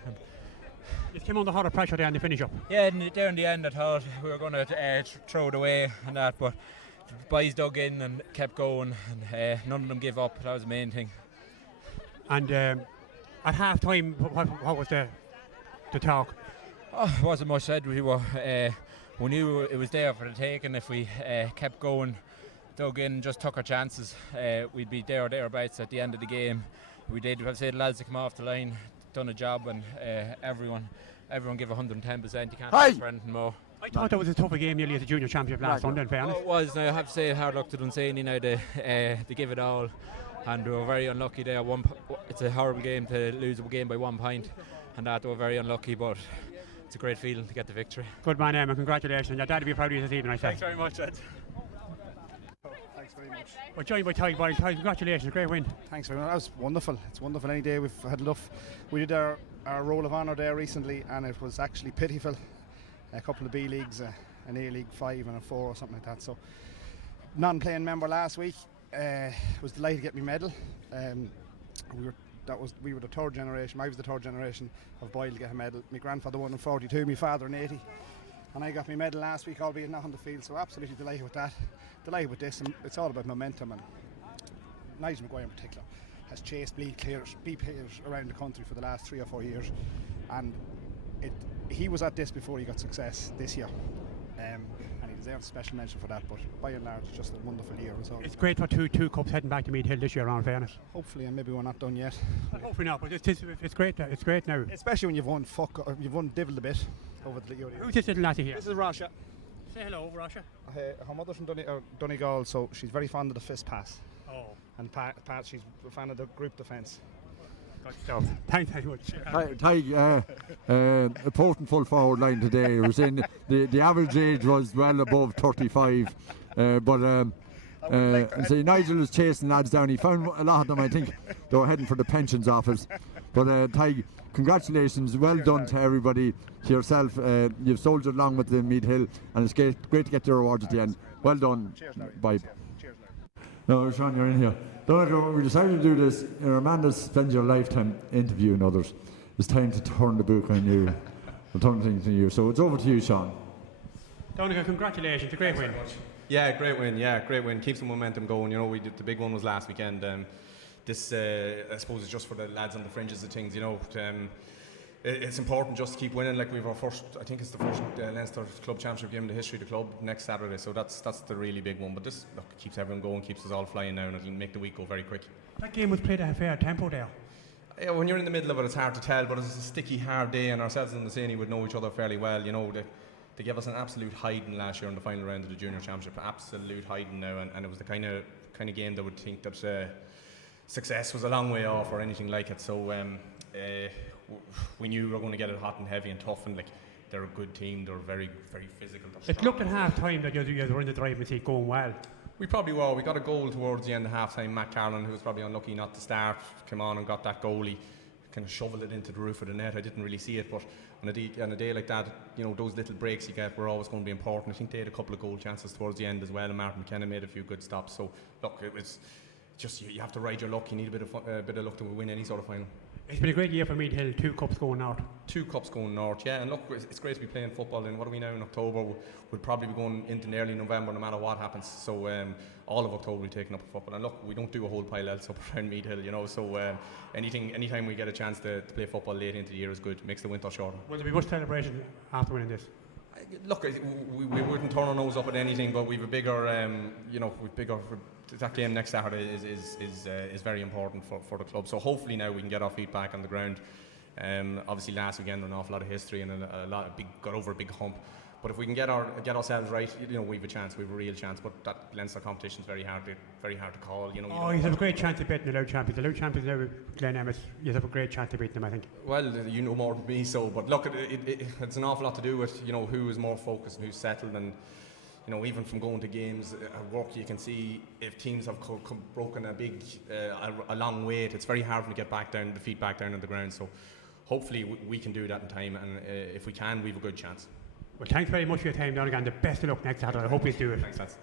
You came under hotter pressure there in the finish up. Yeah, there in the end I thought we were going to throw it away and that, but the boys dug in and kept going, and none of them gave up. That was the main thing. And at half time, what was the talk? Oh, it wasn't much said. We knew it was there for the taking. If we kept going, dug in, just took our chances, we'd be there or thereabouts at the end of the game. We did. I'd say the lads that come off the line done a job, and everyone give 110%. You can't ask for anything more. I thought that was a tougher game nearly as a junior championship last Sunday, in fairness. It was. Now I have to say hard luck to Dunsany now. They give it all, and we were very unlucky there. It's a horrible game to lose a game by 1 point, and that they were very unlucky, but it's a great feeling to get the victory. Good man, Emma. Congratulations. Your dad will be proud of you this evening, I say. Thanks very much, Ed. Thanks very much. We're joined by Ty Boyle. Ty, congratulations, great win. Thanks very much. That was wonderful. It's wonderful any day. We've had enough. We did our roll of honour there recently, and it was actually pitiful. A couple of B leagues, an A League 5 and a 4 or something like that. So, non-playing member last week. Was delighted to get my medal. We were the third generation. I was the third generation of Boyle to get a medal. My grandfather won in 42, my father in 80. And I got my medal last week, albeit not on the field, so absolutely delighted with that. Delighted with this, and it's all about momentum. And Nigel Maguire in particular has chased B players around the country for the last 3 or 4 years, and he was at this before he got success this year, and he deserves a special mention for that. But by and large, it's just a wonderful year. So it's great for two cups heading back to Meath Hill this year, in fairness. Hopefully, and maybe we're not done yet. Hopefully not, but it's great. It's great now. Especially when you've won divil a bit over the year. Who's this little lassie here? This is Rasha. Say hello, Rasha. Her mother's from Donegal, so she's very fond of the fist pass. Oh. And Pat, she's a fan of the group defence. Good stuff. Thanks very much. A potent full forward line today. It was in the average age was well above 35, but see, Nigel was chasing lads down. He found a lot of them. I think they were heading for the pensions office. But Ty, congratulations, well done to everybody, to yourself. You've soldiered along with the Meath Hill, and it's great to get the rewards at the end. Well done. Cheers, Larry. Bye. Cheers, Larry. No, Sean, you're in here. We decided to do this. A man that spends your lifetime interviewing others. It's time to turn the book on you and turn things on you. So it's over to you, Sean. Donegal, congratulations. A great win. Yeah, great win. Yeah, great win. Keeps the momentum going. You know, we did the big one was last weekend. This, I suppose, is just for the lads on the fringes of things. You know, it's important just to keep winning. Like we've our first, I think it's the first Leinster Club Championship game in the history of the club next Saturday. So that's the really big one. But this keeps everyone going, keeps us all flying now, and it'll make the week go very quick. That game was played at a fair tempo there. Yeah, when you're in the middle of it, it's hard to tell. But it's a sticky, hard day, and ourselves and the Dunsany would know each other fairly well. You know, they gave us an absolute hiding last year in the final round of the junior championship. Absolute hiding now, and it was the kind of game that would think that success was a long way off or anything like it. So we knew we were going to get it hot and heavy and tough, and like they're a good team. They're very, very physical. It looked at half time that you were in the driving seat going well. We probably were. We got a goal towards the end of half time. Matt Carlin, who was probably unlucky not to start, came on and got that goal. He kind of shoveled it into the roof of the net. I didn't really see it, but on a day like that, you know, those little breaks you get were always going to be important. I think they had a couple of goal chances towards the end as well, and Martin McKenna made a few good stops. So look, it was just you have to ride your luck. You need a bit of luck to win any sort of final. It's been a great year for Meath Hill. 2 cups going north. 2 cups going north, yeah. And look, it's great to be playing football. And what are we now in October? We'll probably be going into early November, no matter what happens. So all of October we'll be taking up football. And look, we don't do a whole pile else up around Meath Hill, you know. So anytime we get a chance to play football late into the year is good. It makes the winter shorter. Will there be much celebration after winning this? Look, we wouldn't turn our nose up at anything, but we've a bigger, that game next Saturday is very important for the club. So hopefully now we can get our feet back on the ground. Obviously last weekend an awful lot of history and got over a big hump. But if we can get ourselves right, you know, we've a chance. We've a real chance. But that Leinster competition is very hard to call. You know. You have a great chance of beating the Louth champions. The Louth champions now, Glen Emmett. You have a great chance of beating them, I think. Well, you know more than me. So, but look, it's an awful lot to do with, you know, who is more focused and who's settled, and you know, even from going to games at work, you can see if teams have broken a long wait, it's very hard for them to get back down, the feet back down on the ground. So hopefully we can do that in time, and if we can, we have a good chance. Well, thanks very much for your time, Donegan. The best of luck next Saturday. I hope you do it. Thanks, lads.